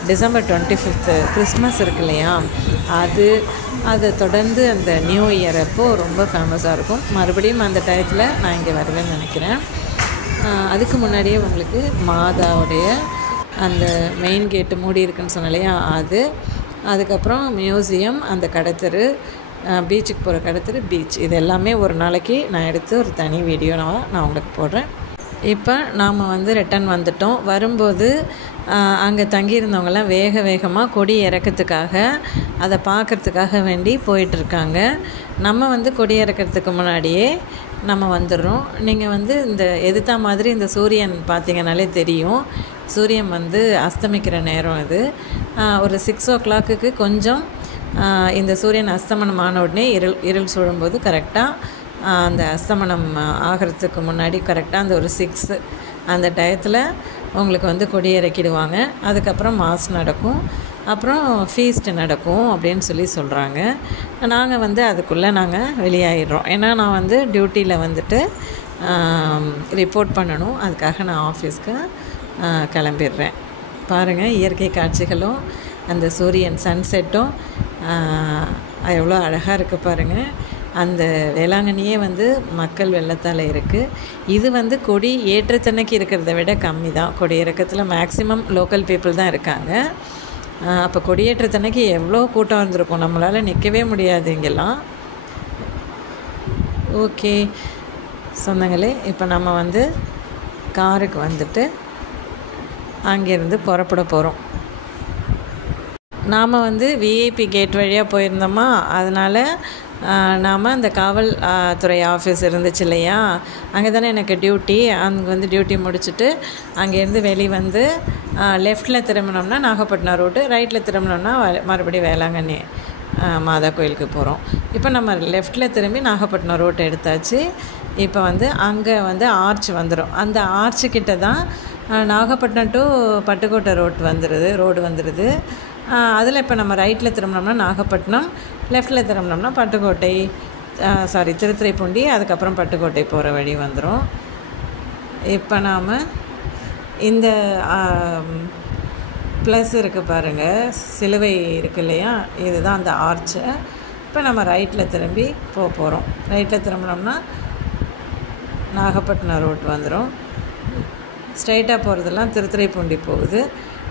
டிசம்பர் 25 கிறிஸ்மஸ் இருக்கு இல்லையா, அதை தொடர்ந்து அந்த நியூ இயர் அப்போ ரொம்ப ஃபேமஸாக இருக்கும். மறுபடியும் அந்த டயத்தில் நான் இங்கே வருவேன்னு நினைக்கிறேன். அதுக்கு முன்னாடியே உங்களுக்கு மாதாவுடைய அந்த மெயின் கேட்டு மூடி இருக்குன்னு சொன்னேன் இல்லையா, அதுக்கப்புறம் மியூசியம், அந்த கடத்தரு, பீச்சுக்கு போகிற கடத்தரு, பீச், இது எல்லாமே ஒரு நாளைக்கு நான் எடுத்து ஒரு தனி வீடியோ நான் உங்களுக்கு போடுறேன். இப்போ நாம் வந்து ரிட்டன் வந்துட்டோம். வரும்போது அங்கே தங்கியிருந்தவங்களாம் வேகமாக கொடி இறக்கிறதுக்காக, அதை பார்க்குறதுக்காக வேண்டி போயிட்டுருக்காங்க. நம்ம வந்து கொடி இறக்கிறதுக்கு முன்னாடியே நம்ம வந்துடுறோம். நீங்கள் வந்து இந்த எதிர்த்தா மாதிரி இந்த சூரியன் பார்த்திங்கனாலே தெரியும். சூரியன் வந்து அஸ்தமிக்கிற நேரம் இது. ஒரு 6 o'clock கொஞ்சம் இந்த சூரியன் அஸ்தமனம் ஆன உடனே இருள் சூழும்போது கரெக்டாக அந்த அஸ்தமனம் ஆகிறதுக்கு முன்னாடி கரெக்டாக அந்த ஒரு 6 அந்த டயத்தில் உங்களுக்கு வந்து கொடி இறக்கிடுவாங்க. அதுக்கப்புறம் மாஸ் நடக்கும், அப்புறம் ஃபீஸ்ட் நடக்கும் அப்படின்னு சொல்கிறாங்க. நாங்கள் வந்து அதுக்குள்ளே நாங்கள் வெளியாகிடுறோம். ஏன்னா நான் வந்து டியூட்டியில் வந்துட்டு ரிப்போர்ட் பண்ணணும். அதுக்காக நான் ஆஃபீஸ்க்கு கிளம்பிடுறேன். பாருங்கள், இயற்கை காட்சிகளும் அந்த சூரியன் சன்செட்டும் எவ்வளோ அழகாக இருக்குது பாருங்கள். அந்த வேளாங்கண்ணியே வந்து மக்கள் வெள்ளத்தால் இருக்குது. இது வந்து கொடி ஏற்றத்தன்னைக்கு இருக்கிறத விட கம்மி தான். கொடி இறக்கத்தில் மேக்ஸிமம் லோக்கல் பீப்புள் தான் இருக்காங்க. அப்போ கொடியேற்றத்தன்னைக்கு எவ்வளோ கூட்டம் வந்திருக்கும், நம்மளால் நிற்கவே முடியாது இங்கெல்லாம். ஓகே சொந்தங்களே, இப்போ நம்ம வந்து காருக்கு வந்துட்டு அங்கேருந்து புறப்பட போகிறோம். நாம் வந்து விஐபி கேட் வழியாக போயிருந்தோமா, அதனால் நாம் அந்த காவல் துறை ஆஃபீஸ் இருந்துச்சு இல்லையா, அங்கே தானே எனக்கு டியூட்டி. அங்கே வந்து டியூட்டி முடிச்சுட்டு அங்கேருந்து வெளியே வந்து லெஃப்டில் திரும்பினோம்னா நாகப்பட்டினம் ரோடு, ரைட்டில் திரும்பினோம்னா மறுபடியும் வேளாங்கண்ணி மாதா கோயிலுக்கு போகிறோம். இப்போ நம்ம லெஃப்டில் திரும்பி நாகப்பட்டினம் ரோட்டை எடுத்தாச்சு. இப்போ வந்து அங்கே வந்து ஆர்ச் வந்துடும். அந்த ஆர்ச்சுக்கிட்ட தான் நாகப்பட்டினம் டு பட்டுக்கோட்டை ரோடு வந்துடுது. அதில் இப்போ நம்ம ரைட்டில் திரும்பினோம்னா நாகப்பட்டினம், லெஃப்டில் திரும்பினோம்னா பட்டுக்கோட்டை, திருத்துறைப்பூண்டி, அதுக்கப்புறம் பட்டுக்கோட்டை போகிற வழி வந்துடும். இப்போ நாம் இந்த ப்ளஸ் இருக்குது பாருங்கள், சிலுவை இருக்குது இல்லையா, இதுதான் அந்த ஆர்ச்சு. இப்போ நம்ம ரைட்டில் திரும்பி போகிறோம். ரைட்டில் திரும்பினோம்னா நாகப்பட்டினம் ரோட் வந்துடும். ஸ்ட்ரைட்டாக போகிறதெல்லாம் திருத்துறைப்பூண்டி போகுது.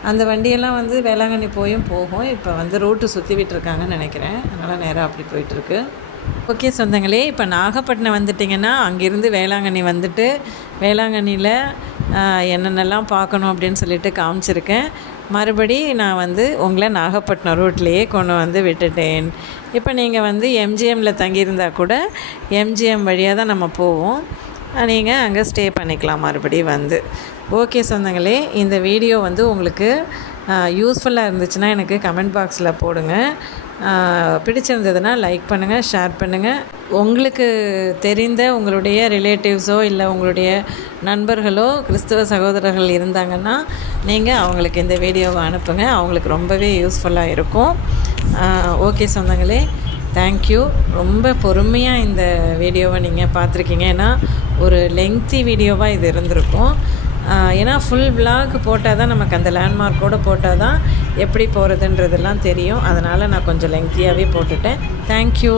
அந்த வண்டியெல்லாம் வந்து வேளாங்கண்ணி போகும். இப்போ வந்து ரோட்டு சுற்றி விட்டுருக்காங்கன்னு நினைக்கிறேன், அதனால் நேராக அப்படி போயிட்டுருக்கு. ஓகே சொந்தங்களே, இப்போ நாகப்பட்டினம் வந்துட்டிங்கன்னா அங்கேருந்து வேளாங்கண்ணி வந்துட்டு வேளாங்கண்ணியில் என்னென்னலாம் பார்க்கணும் அப்படின்னு சொல்லிட்டு காமிச்சிருக்கேன். மறுபடி நான் வந்து உங்களை நாகப்பட்டினம் ரோட்லேயே கொண்டு வந்து விட்டுட்டேன். இப்போ நீங்கள் வந்து எம்ஜிஎம்மில் தங்கியிருந்தால் கூட எம்ஜிஎம் வழியாக தான் நம்ம போவோம். நீங்கள் அங்கே ஸ்டே பண்ணிக்கலாம் மறுபடியும் வந்து. ஓகே சொந்தங்களே, இந்த வீடியோ வந்து உங்களுக்கு யூஸ்ஃபுல்லாக இருந்துச்சுன்னா எனக்கு கமெண்ட் பாக்ஸில் போடுங்க. பிடிச்சிருந்ததுன்னா லைக் பண்ணுங்கள், ஷேர் பண்ணுங்கள். உங்களுக்கு தெரிந்த உங்களுடைய ரிலேட்டிவ்ஸோ இல்லை உங்களுடைய நண்பர்களோ கிறிஸ்தவ சகோதரர்கள் இருந்தாங்கன்னா நீங்கள் அவங்களுக்கு இந்த வீடியோவை அனுப்புங்க. அவங்களுக்கு ரொம்பவே யூஸ்ஃபுல்லாக இருக்கும். ஓகே சொந்தங்களே, தேங்க்யூ. ரொம்ப பொறுமையாக இந்த வீடியோவை நீங்கள் பார்த்துருக்கீங்க. ஏன்னா ஒரு லெங்க்தி வீடியோவாக இது இருந்திருக்கும். ஏன்னா ஃபுல் விளாக் போட்டால் தான் நமக்கு அந்த லேண்ட்மார்க்கோடு போட்டால் தான் எப்படி போகிறதுன்றதெல்லாம் தெரியும். அதனால் நான் கொஞ்சம் லெங்க்தியாகவே போட்டுட்டேன். தேங்க்யூ.